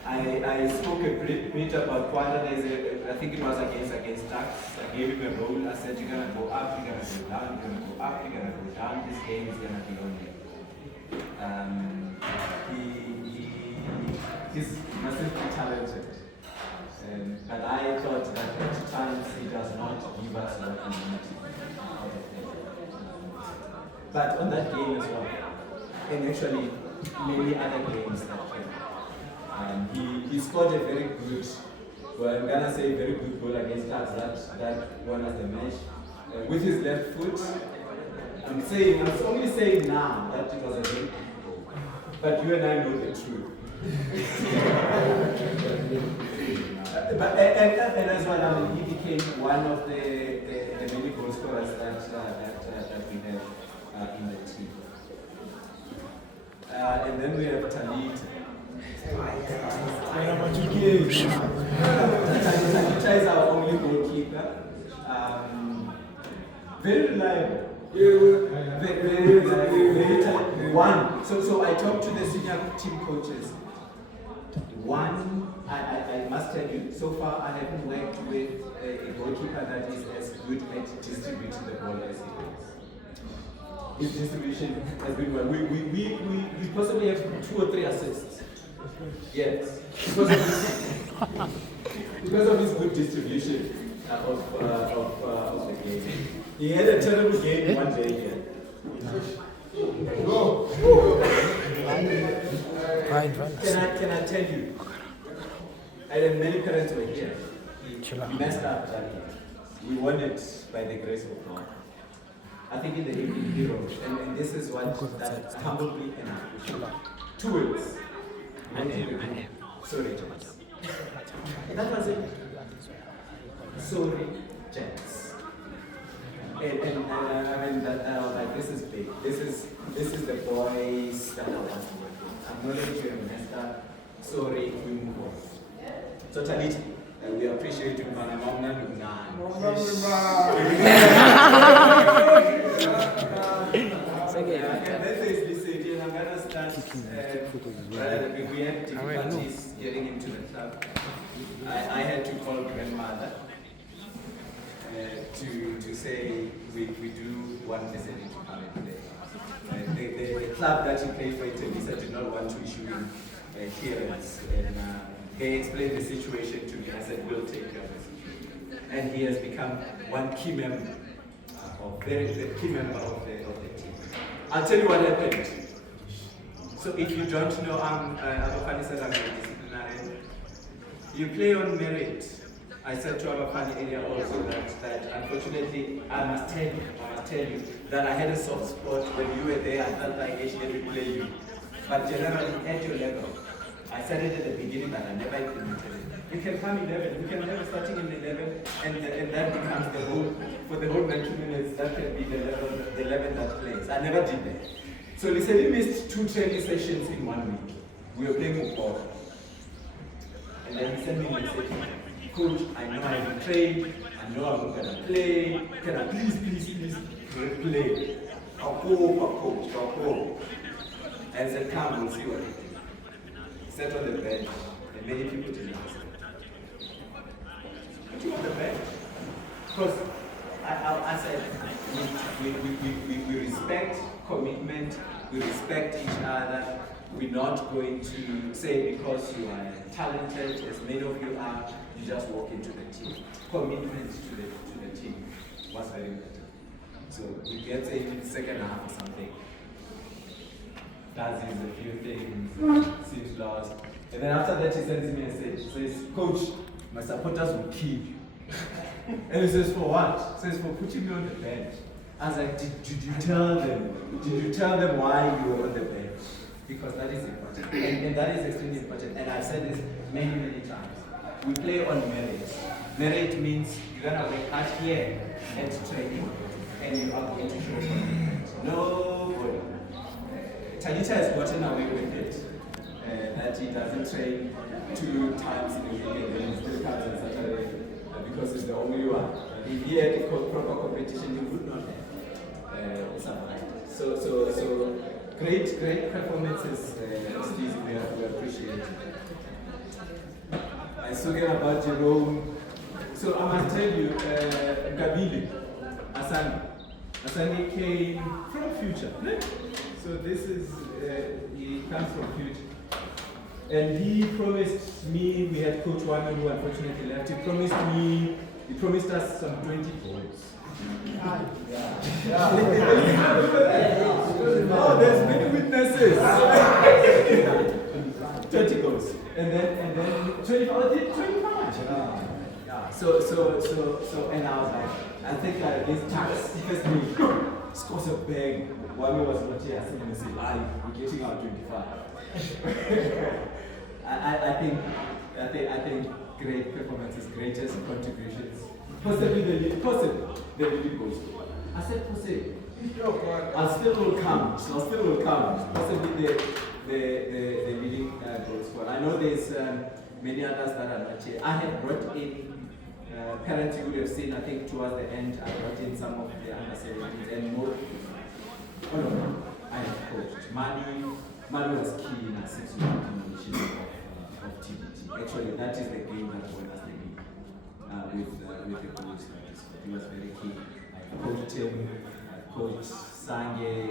I spoke a bit about Kwanda. I think it was against Tax. I gave him a role. I said, you're gonna go up, you're gonna go down, you're gonna go up, you're gonna go down. This game is gonna be on you. He's massively talented, but I thought that at times he does not give us what we need out of him. But on that game as well, and actually many other games that came, he scored a very good, well, I'm gonna say very good goal against us. That won us the match with his left foot. I'm only saying now that it was a very good goal, but you and I know the truth. But as well, he became one of the many goal scorers that we have in the team. And then we have Talita. Talita is our only goalkeeper. Very reliable. Very reliable. One. So I talked to the senior team coaches. One, I must tell you, so far I haven't worked with a goalkeeper that is as good at distributing the ball as he is. his distribution has been well. We possibly have 2 or 3 assists. Yes. Because of his good distribution of the game. He had a terrible game one day here. Can I tell you? And many parents were here. He messed up that game. We won it by the grace of God. I think in the evening he wrote, and this is what that humbled me enough. 2 wins. Sorry, Jets. That was it. Sorry, Jets. And I mean that I was like, this is big. This is the boys that I want to work with. Acknowledge you have messed up. Sorry, we move on. Totality. We appreciate you, man. I'm gonna start. We had difficulties getting into the club. I had to call grandmother to say we do want the city to come and play. The club that he played for in Telisa did not want to issue him clearance, and they explained the situation to me. I said, we'll take care of the situation. And he has become one key member, the key member of the team. I'll tell you what happened. So if you don't know, I'm a disciplinarian. You play on merit. I said to Abafani earlier also that unfortunately I must tell you that I had a soft spot when you were there. I felt like I should play you. But generally at your level, I said it at the beginning that I never implemented it. You can come 11, you can have starting in 11, and that becomes the whole, for the whole 90 minutes, that can be the 11 that plays. I never did that. So listen, we missed 2 training sessions in 1 week. We were playing football. And then he sent me a message, Coach, I know I haven't trained, I know I'm not going to play, can I please play? I'll go, coach, I'll go. And I said, come, we'll see what you do. Sat on the bench, and many people didn't ask him. Put you on the bench. Because I said, we respect commitment, we respect each other. We're not going to say because you are talented, as many of you are, you just walk into the team. Commitment to the team was very important. So we get in the second half or something. Does a few things, seems lost. And then after that he sends me a message. He says, Coach, my supporters will kill you. And he says, for what? He says, for putting me on the bench. I was like, did you tell them? Did you tell them why you were on the bench? Because that is important. And that is extremely important. And I've said this many times. We play on merit. Merit means you're going to work hard here at training and you are going to show commitment. Nobody. Talita has gotten away with it. That he doesn't train 2 times in a week and then he still comes on Saturday because it's the only one. If he had proper competition, he would not have something like that. So great performances, Steve, we appreciate it. I spoke about Jerome. So I must tell you, Gabile, Asani came from Future. So this is, he comes from Future. And he promised me, we had Coach Wano who unfortunately left, he promised us some 20 goals. Oh, there's many witnesses. 20 goals. And then 25. Yeah. So, and I was like, I think this tax first me scores a bag. One was not here, I said, we're getting out 25. I think great performances, greatest contributions. Possibly the lead goes. I said, possibly. I still will come. Possibly the leading goals for. I know there's many others that are not here. I have brought in parents you would have seen. I think towards the end, I brought in some of the under-17s and more. Oh no, I have coached. Manu was key in a 6-week combination of TBT. Actually, that is the game that won us the league with the goals. He was very key. I coached him, I coached Sang, year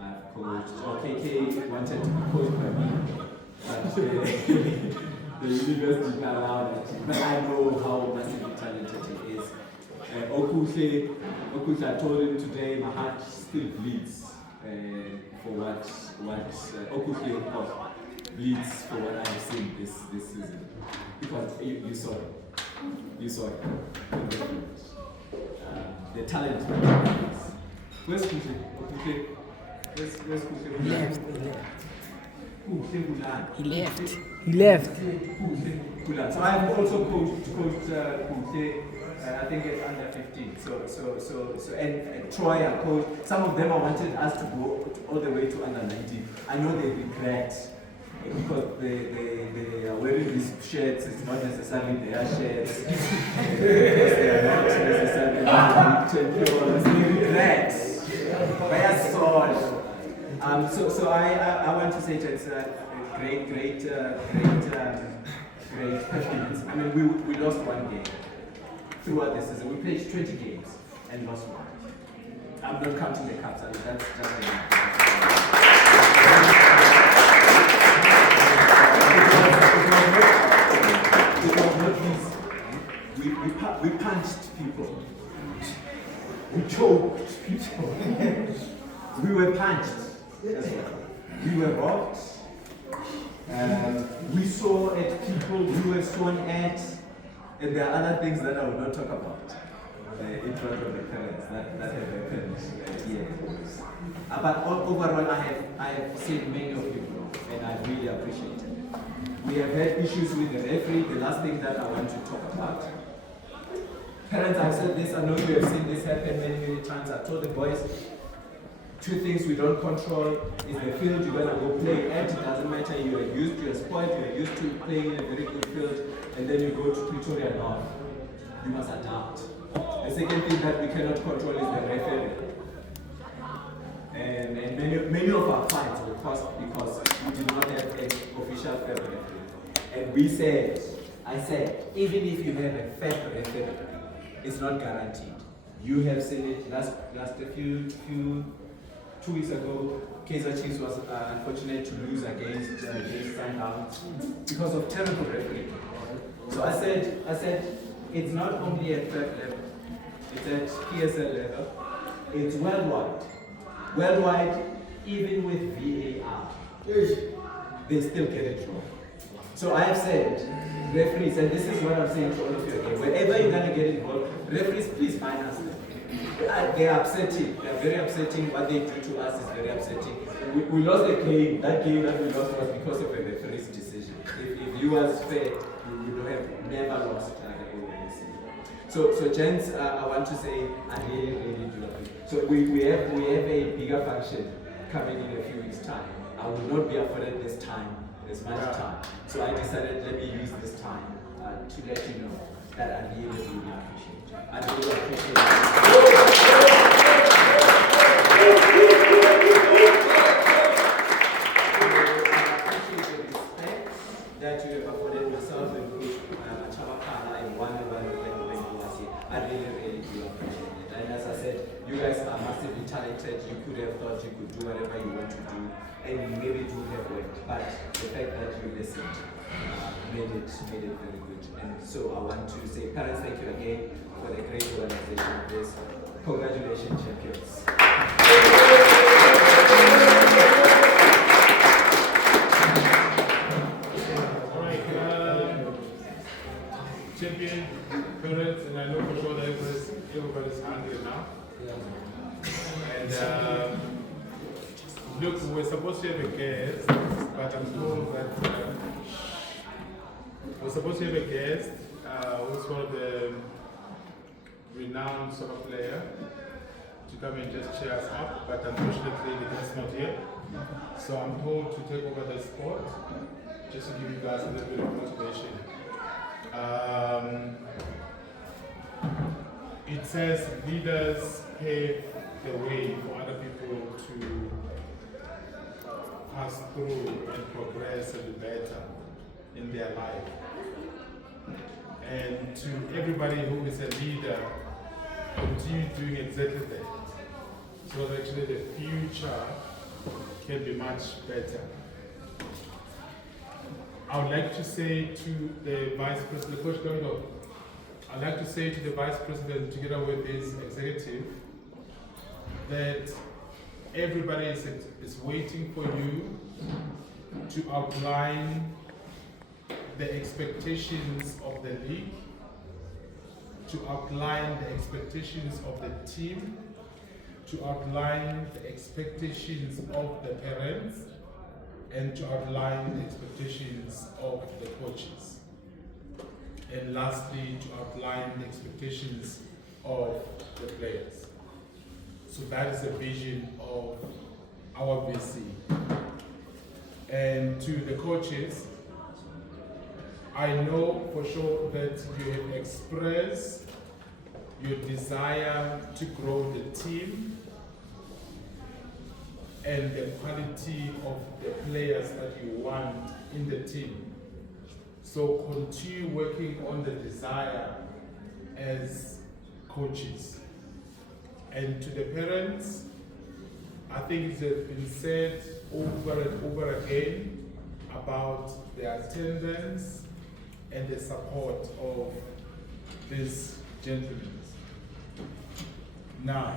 I've coached. KK wanted to be coached by me, but the university didn't allow that. But I know how massively talented he is. Okuhle, I told him today my heart still bleeds for what Okuhle bleeds for what I've seen this season. Because you saw it. You saw it. The talent. Where's Kuhle? Where's Kuhle? He left. He left. He left. So I've also coached Kuhle. I think it's under 15. So and Troy, I coached. Some of them I wanted us to go all the way to under 19. I know they regret because they are wearing these shirts. It's not necessarily their shirts. Because they are not necessarily champions. They regret. Very sorry. So I want to say that it's a great performance. I mean, we lost one game. Throughout the season, we played 20 games and lost one. I'm not counting the cups, that's just it was not easy. We punched people. We choked people. We were punched as well. We were robbed. We saw at people, we were sworn at. And there are other things that I will not talk about in front of the parents that have happened here. But overall, I have seen many of you, and I really appreciate it. We have had issues with the referee. The last thing that I want to talk about. Parents, I've said this. I know you have seen this happen many times. I told the boys, two things we don't control is the field you're going to go play at. It doesn't matter, you are spoiled, you are used to playing in a very good field, and then you go to Pretoria North. You must adapt. The second thing that we cannot control is the referee. And many of our fights were cost because we did not have an official fair referee. And I said, even if you have a fair referee, it's not guaranteed. You have seen it last a few 2 weeks ago. Kaizer Chiefs was unfortunate to lose against Sundowns because of terrible refereeing. So I said, it's not only at third level, it's at PSL level, it's worldwide. Worldwide, even with VAR, they still get it wrong. So I have said, referees, and this is what I'm saying to all of you again, wherever you're going to get involved, referees, please minus them. They are upsetting. They are very upsetting. What they do to us is very upsetting. We lost the game. That game that we lost was because of a referee's decision. If you was fair, you would have never lost the whole season. So gents, I want to say I really do appreciate. So we have a bigger function coming in a few weeks' time. I will not be afforded this much time. So I decided let me use this time to let you know that I really appreciate it. I really appreciate it. That you have afforded yourself and Coach Chavakala and one when you was here. I really do appreciate it. And as I said, you guys are massively talented. You could have thought you could do whatever you want to do, and you maybe do have worked. But the fact that you listened made it very good. And so I want to say, parents, thank you again for the great organization of this. Congratulations, champions. Champion, parents, and I know for sure that everybody's hungry now. And look, we're supposed to have a guest, but I'm told that we're supposed to have a guest who's one of the renowned soccer player to come and just cheer us up, but unfortunately the guest is not here. So I'm told to take over the sport just to give you guys a little bit of motivation. It says leaders pave the way for other people to pass through and progress and be better in their life. And to everybody who is a leader, continue doing exactly that. so that actually the future can be much better. I would like to say to the Vice President, Coach Dondo, I'd like to say to the Vice President together with his executive that everybody is waiting for you to outline the expectations of the league, to outline the expectations of the team, to outline the expectations of the parents, and to outline the expectations of the coaches. And lastly, to outline the expectations of the players. So that is the vision of our VC. And to the coaches, I know for sure that you have expressed your desire to grow the team and the quality of the players that you want in the team. So continue working on the desire as coaches. And to the parents, I think it has been said over and over again about the attendance and the support of these gentlemen. Now,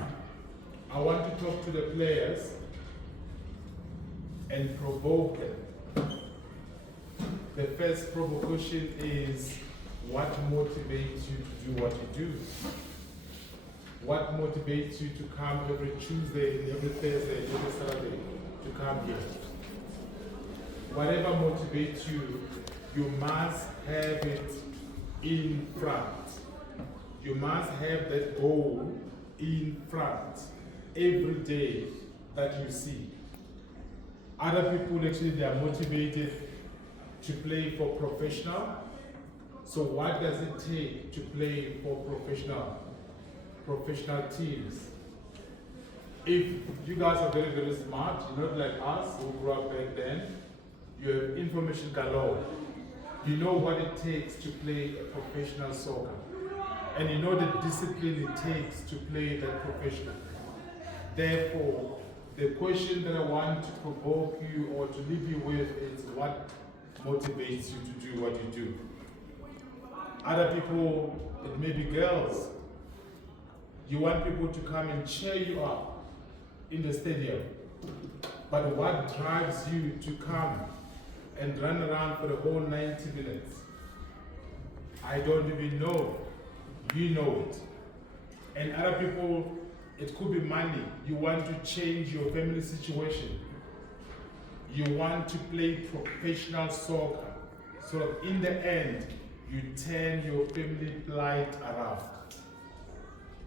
I want to talk to the players and provoke them. The first provocation is what motivates you to do what you do? What motivates you to come every Tuesday, every Thursday, every Saturday to come here? Whatever motivates you, you must have it in front. You must have that goal in front every day that you see. Other people actually, they are motivated to play for professional. So what does it take to play for professional teams? If you guys are very, very smart, you're not like us who grew up back then, you have information galore. You know what it takes to play a professional soccer. And you know the discipline it takes to play that professional. Therefore, the question that I want to provoke you or to leave you with is what motivates you to do what you do. Other people, it may be girls. You want people to come and cheer you up in the stadium. But what drives you to come and run around for the whole 90 minutes? I don't even know. You know it. And other people, it could be money. You want to change your family situation. You want to play professional soccer. So that in the end, you turn your family plight around.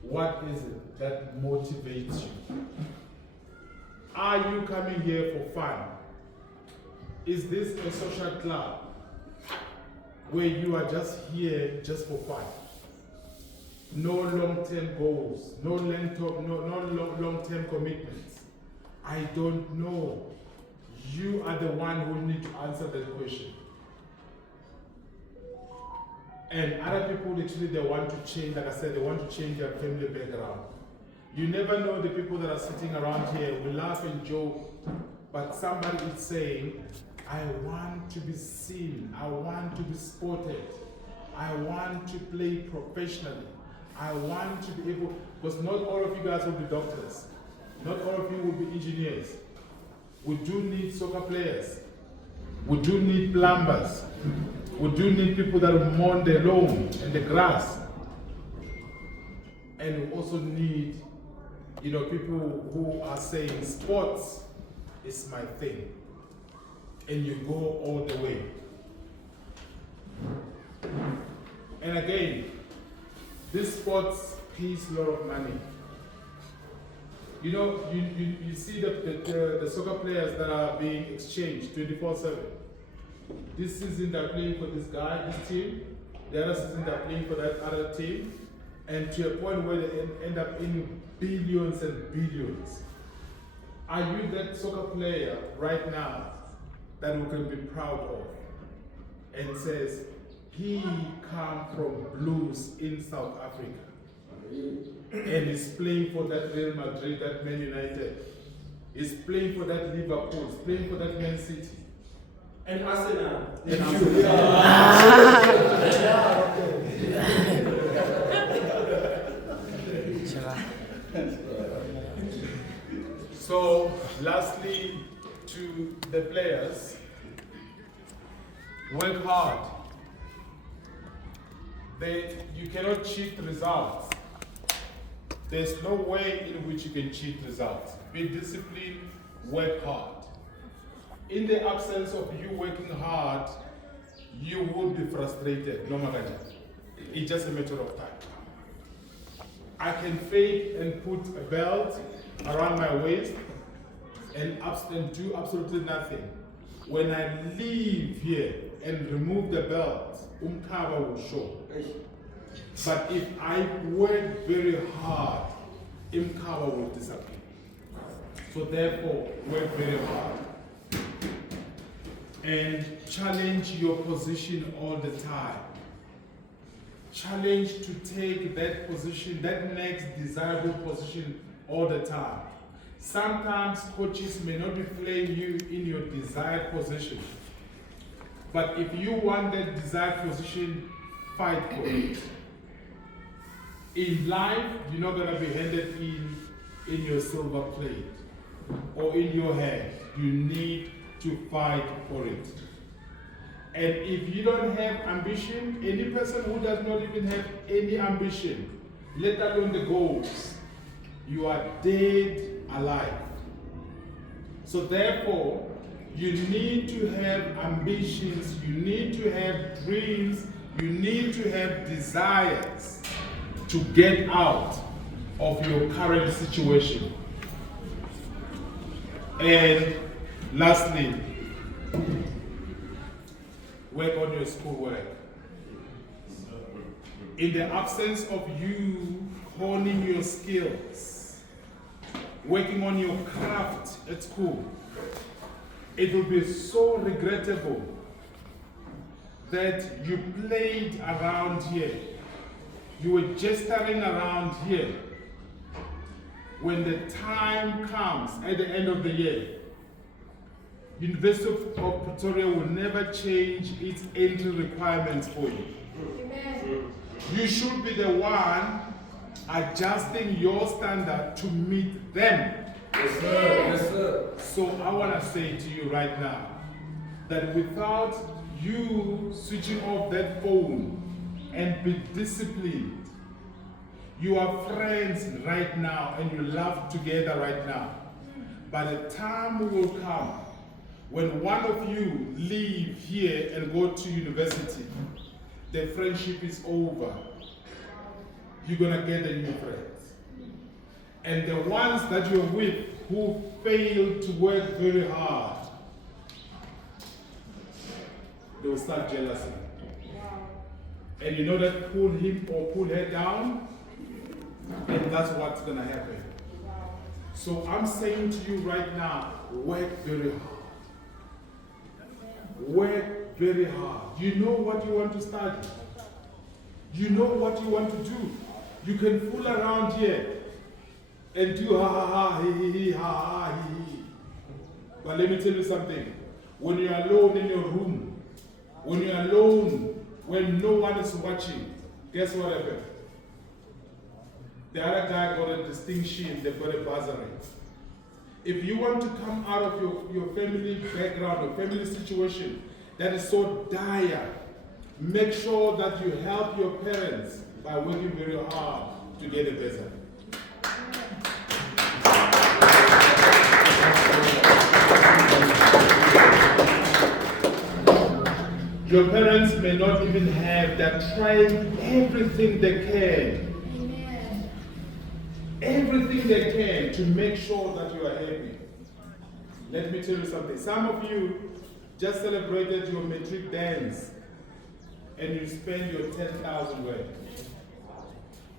What is it that motivates you? Are you coming here for fun? Is this a social club where you are just here just for fun? No long-term goals, no long-term commitments. I don't know. You are the one who need to answer that question. And other people actually, they want to change, like I said, they want to change their family background. You never know the people that are sitting around here. We laugh and joke, but somebody is saying, I want to be seen, I want to be spotted, I want to play professionally, I want to be able, because not all of you guys will be doctors, not all of you will be engineers. We do need soccer players, we do need plumbers, we do need people that will mow the lawn and the grass. And we also need, people who are saying sports is my thing. And you go all the way. And again, this sports pays a lot of money. You see the soccer players that are being exchanged 24/7. This season they're playing for this guy, this team. The other season they're playing for that other team. And to a point where they end up in billions and billions. Are you that soccer player right now that we can be proud of and says, he come from blues in South Africa? and he's playing for that Real Madrid, that Man United. He's playing for that Liverpool. He's playing for that Man City. And Arsenal. And Arsenal. So, lastly, to the players, work hard. You cannot cheat results. There's no way in which you can cheat results. Be disciplined, work hard. In the absence of you working hard, you will be frustrated, no matter what. It's just a matter of time. I can fake and put a belt around my waist and do absolutely nothing. When I leave here and remove the belt, umkaba will show. But if I work very hard, umkaba will disappear. So therefore, work very hard. And challenge your position all the time. Challenge to take that position, that next desirable position all the time. Sometimes coaches may not be playing you in your desired position. But if you want that desired position, fight for it. In life, you're not going to be handed in your silver plate or in your hand. You need to fight for it. And if you don't have ambition, any person who does not even have any ambition, let alone the goals, you are dead alive. So therefore, you need to have ambitions, you need to have dreams, you need to have desires to get out of your current situation. And lastly, work on your schoolwork. In the absence of you honing your skills, working on your craft at school, it will be so regrettable that you played around here. You were gesturing around here. When the time comes at the end of the year, University of Pretoria will never change its entry requirements for you. Amen. You should be the one adjusting your standard to meet them. Yes, sir. Yes, sir. So I want to say to you right now that without you switching off that phone and be disciplined, you are friends right now and you laugh together right now. By the time will come when one of you leave here and go to university, the friendship is over. You're gonna get a new friends. And the ones that you're with who fail to work very hard, they will start jealousy. And you know that pull him or pull her down, and that's what's gonna happen. So I'm saying to you right now, work very hard. Work very hard. You know what you want to study. You know what you want to do. You can fool around here and do ha ha ha, he he ha ha he he. But let me tell you something. When you're alone in your room, when you're alone, when no one is watching, guess what happened? The other guy got a distinction, they've got a bursary. If you want to come out of your family background or family situation that is so dire, make sure that you help your parents by working very hard to get it better. Your parents may not even have that, trying everything they can. Everything they can to make sure that you are happy. Let me tell you something. Some of you just celebrated your matric dance and you spend your 10,000 rand.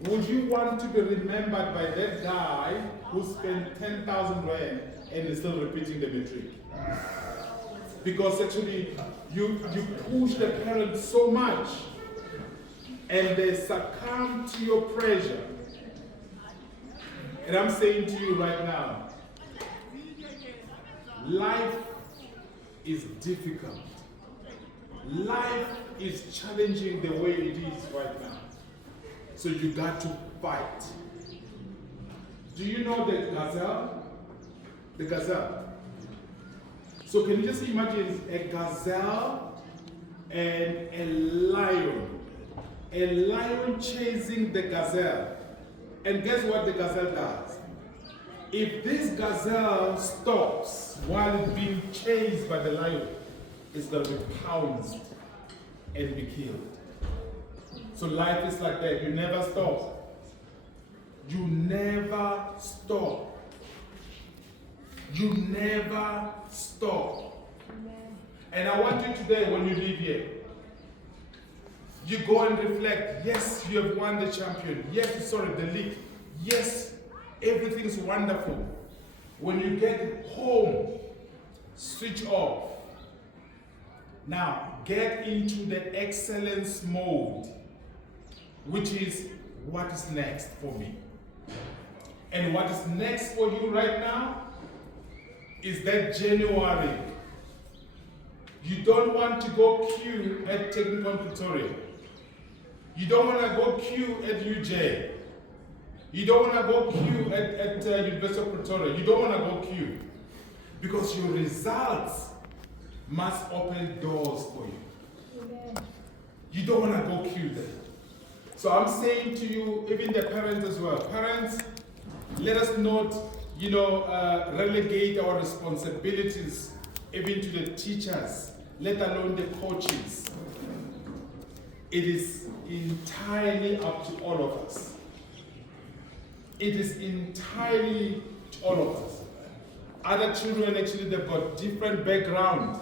Would you want to be remembered by that guy who spent 10,000 rand and is still repeating the matric? Because actually you push the parents so much and they succumb to your pressure. And I'm saying to you right now, life is difficult. Life is challenging the way it is right now. So you got to fight. Do you know the gazelle? The gazelle. So can you just imagine a gazelle and a lion? A lion chasing the gazelle. And guess what the gazelle does? If this gazelle stops while it's being chased by the lion, it's going to be pounced and be killed. So life is like that. You never stop. You never stop. You never stop. And I want you today, when you leave here, you go and reflect. Yes, you have won the champion. Yes, sorry, the league. Yes, everything's wonderful. When you get home, switch off. Now, get into the excellence mode, which is what is next for me. And what is next for you right now is that January. You don't want to go queue at Technical Pretoria. You don't want to go queue at UJ. You don't want to go queue at University of Pretoria. You don't want to go queue. Because your results must open doors for you. Amen. You don't want to go queue there. So I'm saying to you, even the parents as well. Parents, let us not, relegate our responsibilities even to the teachers, let alone the coaches. It is entirely up to all of us. It is entirely to all of us. Other children, actually, they've got different background,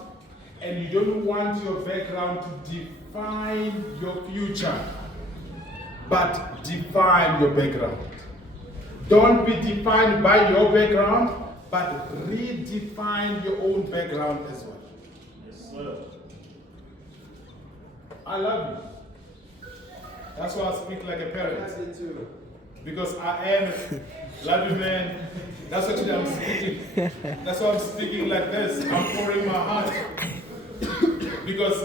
and you don't want your background to define your future, but define your background. Don't be defined by your background, but redefine your own background as well. Yes, sir. I love you. That's why I speak like a parent. I love you too. Because I am, love you, man. That's what I'm speaking. That's why I'm speaking like this. I'm pouring my heart. Because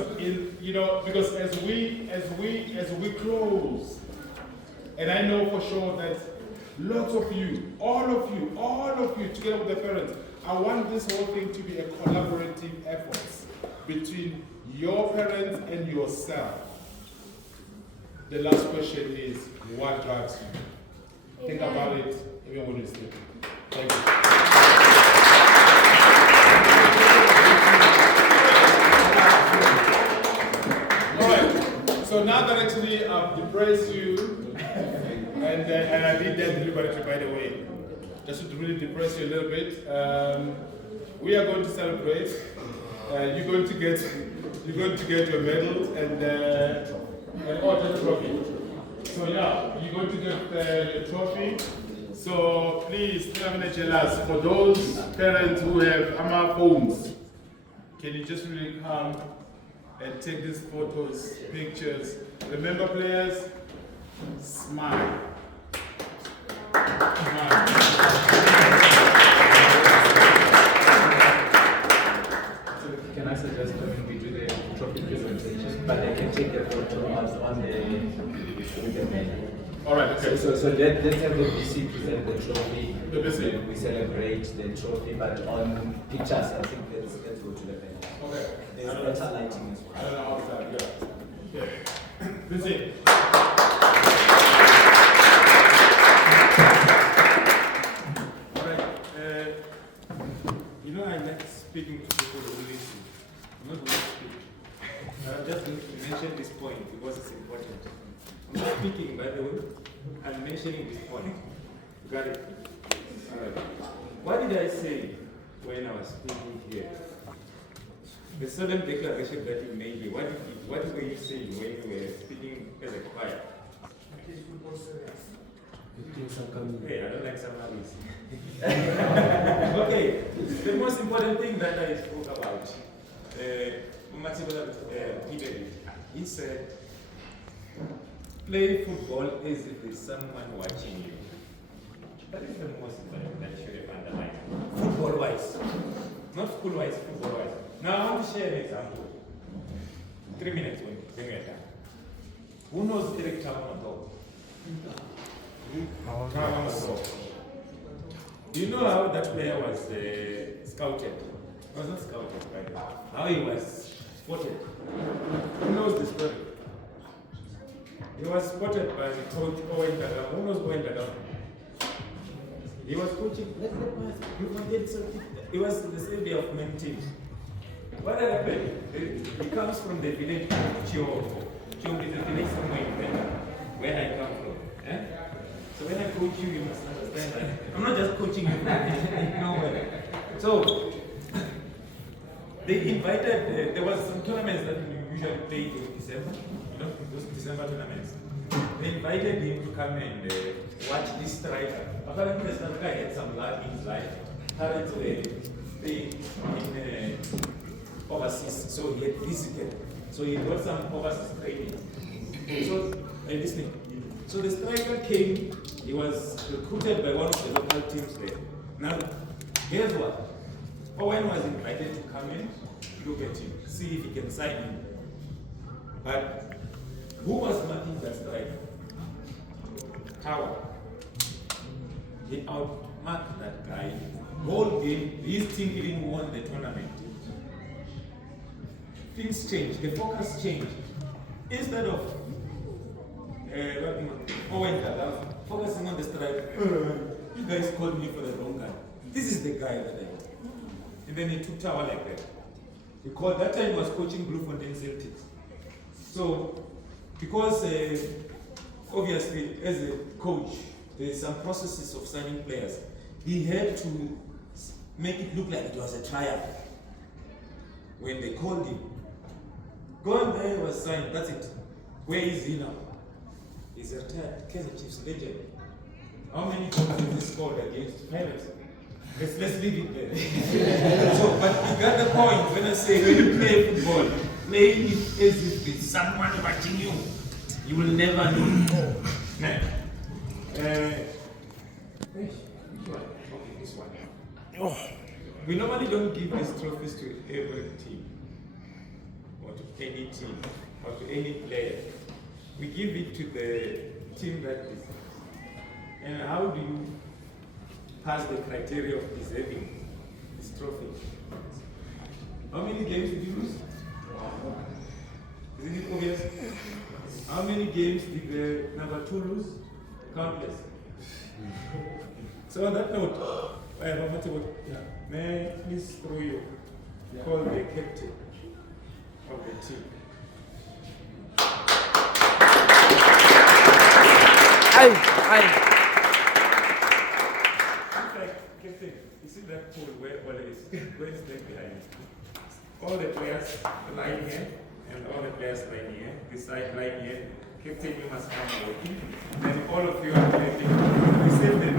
as we close, and I know for sure that lots of you, all of you, together with the parents, I want this whole thing to be a collaborative effort between your parents and yourself. The last question is, what drives you? Think about it even when you sleep. Thank you. All right. So now that actually I've depressed you, and I did that deliberately, by the way, just to really depress you a little bit. We are going to celebrate. You're going to get your medals and order trophy. So yeah, you're going to get your trophy. So please, jealous for those parents who have AMA phones. Can you just really come and take these photos, pictures? Remember, players, smile. Smile. Can I suggest when we do the trophy presentation, but I can take a photo on the menu. All right, okay. So let's have the BC present the trophy. The BC. We celebrate the trophy, but on pictures, I think let's go to the menu. Okay. There's better lighting as well. I don't know how to start, yeah. BC. All right. I like speaking to people who listen. I'm not going to speak. I'm just going to mention this point because it's important. I'm not speaking, by the way. I'm mentioning this point. Got it? All right. What did I say when I was speaking here? The solemn declaration that you made here, what were you saying when you were speaking as a choir? Hey, I don't like summaries. Okay, the most important thing that I spoke about, he said, play football as if there's someone watching you. That is the most important that you should have underlined. Football-wise. Not school-wise, football-wise. Now I want to share an example. 3 minutes when we are done. Who knows Eric Tawanatho? Do you know how that player was scouted? He was not scouted, right? How he was spotted. Who knows the story? He was spotted by the coach Owen Dagam. Who knows Owen Dagam? He was coaching. Let the pass. You forget something. He was the savior of many teams. What happened? He comes from the village of Chio. Chio is a village somewhere in Kenya, where I come from. Eh? So when I coach you, you must understand that. I'm not just coaching you. Nowhere. So they invited. There was some tournaments that we usually play in December. You know, those December tournaments. They invited him to come and watch this striker. Apparently, the striker had some luck in his life. Apparently, they in overseas, so he had visited. So he got some overseas training. So, listening. So the striker came. He was recruited by one of the local teams there. Now, guess what? Owen was invited to come in, look at him, see if he can sign him. But who was marking that striker? Tower. He outmarked that guy. Whole game, his team even won the tournament. Things changed, the focus changed. Instead of focusing on the striker, you guys called me for the wrong guy. This is the guy that I want. And then he took Tower like that. He called, that time he was coaching Bloemfontein Celtics. So, because obviously as a coach, there's some processes of signing players. He had to make it look like it was a trial. When they called him, gone there, he was signed, that's it. Where is he now? He's a retired Kaizer Chiefs legend. How many goals has he scored against Pirates? Let's leave it there. So, but you got the point when I say when you play football, play it as if it's someone watching you. You will never know. Now, this one. We normally don't give these trophies to every team, or to any team, or to any player. We give it to the team that is. And how do you pass the criteria of deserving this trophy? How many games did you lose? Isn't it obvious? How many games did the number 2 lose? Countless. So on that note, may I please throw you call the captain of the team. Captain, you see that pool where is that behind? All the players lying here and all the players lying here, this side lying here. Captain, you must come working. Then all of you are playing. We save the